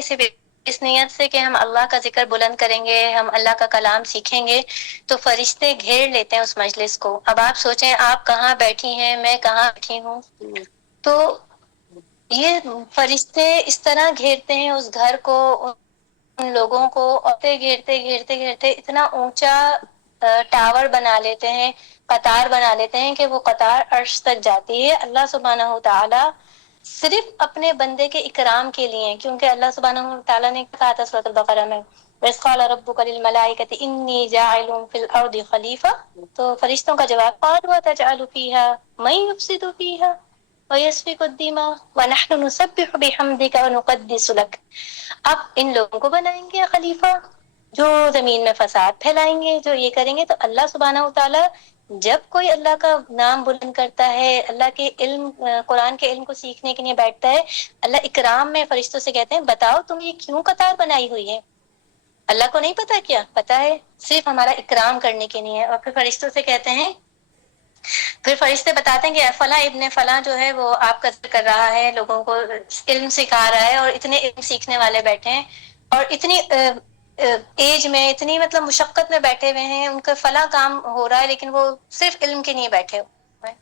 اس نیت سے کہ ہم اللہ کا ذکر بلند کریں گے، ہم اللہ کا کلام سیکھیں گے، تو فرشتے گھیر لیتے ہیں اس مجلس کو. اب آپ سوچیں آپ کہاں بیٹھی ہیں، میں کہاں بیٹھی ہوں، تو یہ فرشتے اس طرح گھیرتے ہیں اس گھر کو، ان لوگوں کو، اور گھیرتے گھیرتے گھیرتے اتنا اونچا ٹاور بنا لیتے ہیں، قطار بنا لیتے ہیں کہ وہ قطار عرش تک جاتی ہے. اللہ سبحانہ تعالی صرف اپنے بندے کے اکرام کے لیے، کیونکہ اللہ سبحانہ تعالیٰ نے کہا تھا سورۃ البقرہ میں وَإِذْ قَالَ رَبُّكَ لِلْمَلَائِكَةِ إِنِّي جَاعِلٌ فِي الْأَرْضِ خَلِيفَةً، تو فرشتوں کا جواب قَالُوا أَتَجْعَلُ فِيهَا مَن يُفْسِدُ فِيهَا وَيَسْفِكُ الدِّمَاءَ وَنَحْنُ نُسَبِّحُ بِحَمْدِكَ وَنُقَدِّسُ لَكَ. اب ان لوگوں کو بنائیں گے خلیفہ جو زمین میں فساد پھیلائیں گے، جو یہ کریں گے. تو اللہ سبحانہ تعالیٰ جب کوئی اللہ کا نام بلند کرتا ہے، اللہ کے علم قرآن کے علم کو سیکھنے کے لیے بیٹھتا ہے، اللہ اکرام میں فرشتوں سے کہتے ہیں بتاؤ تم یہ کیوں قطار بنائی ہوئی ہے. اللہ کو نہیں پتا کیا؟ پتا ہے، صرف ہمارا اکرام کرنے کے لیے. اور پھر فرشتوں سے کہتے ہیں، پھر فرشتے بتاتے ہیں کہ فلاں ابن فلاں جو ہے وہ آپ کا ذکر کر رہا ہے، لوگوں کو علم سکھا رہا ہے، اور اتنے علم سیکھنے والے بیٹھے ہیں اور اتنی ایج میں، اتنی مطلب مشقت میں بیٹھے ہوئے ہیں، ان کا فلاں کام ہو رہا ہے، لیکن وہ صرف علم کے لیے بیٹھے ہوئے ہیں.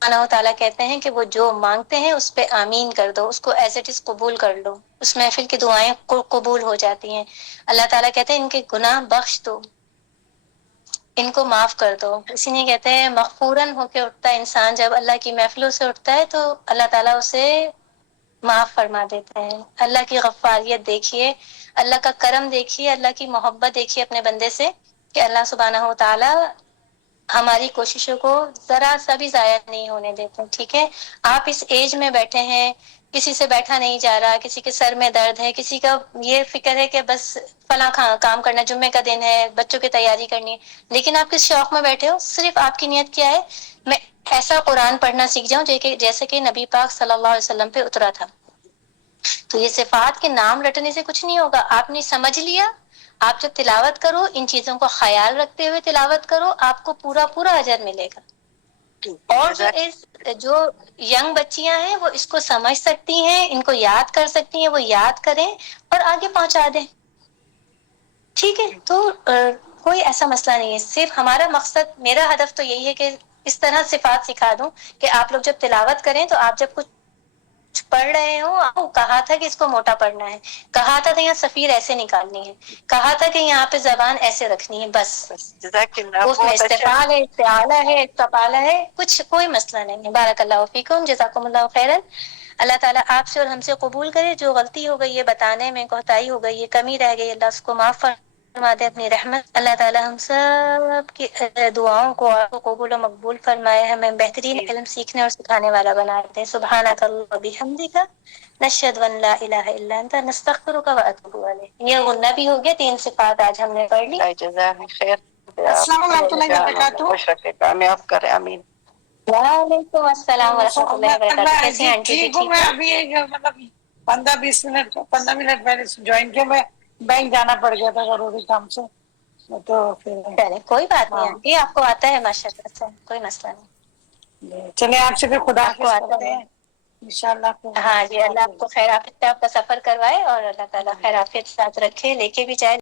اللہ تعالیٰ کہتے ہیں کہ وہ جو مانگتے ہیں اس پہ آمین کر دو، اس کو ایز اٹ از قبول کر لو. اس محفل کی دعائیں قبول ہو جاتی ہیں. اللہ تعالیٰ کہتے ہیں ان کے گناہ بخش دو، ان کو معاف کر دو. اسی لیے کہتے ہیں مغفوراً ہو کے اٹھتا ہے انسان، جب اللہ کی محفلوں سے اٹھتا ہے تو اللہ تعالیٰ اسے معاف فرما دیتا ہے. اللہ کی غفاریت دیکھیے، اللہ کا کرم دیکھیے، اللہ کی محبت دیکھیے اپنے بندے سے، کہ اللہ سبحانہ و تعالی ہماری کوششوں کو ذرا سا بھی ضائع نہیں ہونے دیتے. ٹھیک ہے، آپ اس ایج میں بیٹھے ہیں، کسی سے بیٹھا نہیں جا رہا، کسی کے سر میں درد ہے، کسی کا یہ فکر ہے کہ بس فلاں کام کرنا، جمعے کا دن ہے، بچوں کی تیاری کرنی ہے، لیکن آپ کس شوق میں بیٹھے ہو؟ صرف آپ کی نیت کیا ہے؟ میں ایسا قرآن پڑھنا سیکھ جاؤں جیسے کہ نبی پاک صلی اللہ علیہ وسلم پہ اترا تھا. تو یہ صفات کے نام رٹنے سے کچھ نہیں ہوگا. آپ نے سمجھ لیا، آپ جب تلاوت کرو ان چیزوں کو خیال رکھتے ہوئے تلاوت کرو، آپ کو پورا پورا اجر ملے گا. اور جو ینگ بچیاں ہیں وہ اس کو سمجھ سکتی ہیں، ان کو یاد کر سکتی ہیں، وہ یاد کریں اور آگے پہنچا دیں. ٹھیک ہے، تو کوئی ایسا مسئلہ نہیں ہے. صرف ہمارا مقصد، میرا ہدف تو یہی ہے کہ اس طرح صفات سکھا دوں کہ آپ لوگ جب تلاوت کریں تو آپ جب کچھ پڑھ رہے ہو، کہا تھا کہ اس کو موٹا پڑھنا ہے، کہا تھا کہ یہاں سفیر ایسے نکالنی ہے، کہا تھا کہ یہاں پہ زبان ایسے رکھنی ہے، بس. جزاک اللہ، اس میں بہت اچھا. استفال ہے، استعالہ ہے، استفالہ ہے، کچھ کوئی مسئلہ نہیں ہے. بارک اللہ فیکم، جزاکم اللہ خیرا. اللہ تعالیٰ آپ سے اور ہم سے قبول کرے. جو غلطی ہو گئی ہے بتانے میں، کوتاہی ہو گئی ہے، کمی رہ گئی، اللہ اس کو معاف فرما دے اپنی رحمت. اللہ تعالیٰ ہم سب کی دعاؤں کو قبول و مقبول فرمائے، ہمیں بہترین علم سیکھنے اور سکھانے والا بنا دے. سبحانک اللہ بحمدک، نشہد ان لا الہ الا انت، نستغفرک واتوب الیک. یہ غنہ بھی ہو گیا. 3 صفات آج ہم نے پڑھ لی. جزاک خیر. السلام علیکم ورحمۃ اللہ وبرکاتہ. خوش رکھے، کامیاب کرے، امین. وعلیکم السلام ورحمۃ اللہ وبرکاتہ. اللہ کیسی ہیں جی آنٹی جی؟ ٹھیک ہوں ٹھیک میں ہے؟ ابھی مطلب 15 मिनट मैंने ज्वाइन किया, मैं बैंक जाना पड़ गया था जरूरी काम से, तो फिर चले कोई बात नहीं हाँ। आंटी, आपको आता है माशाल्लाह से, कोई मसला नहीं। चले आपसे फिर खुदा आपको हाफिज आता करते है। हैं इंशाल्लाह। हाँ जी, अल्लाह आपको खैर आफियत से आपका सफर करवाए और अल्लाह ताला खैर आफियत साथ रखे, लेके भी जाए।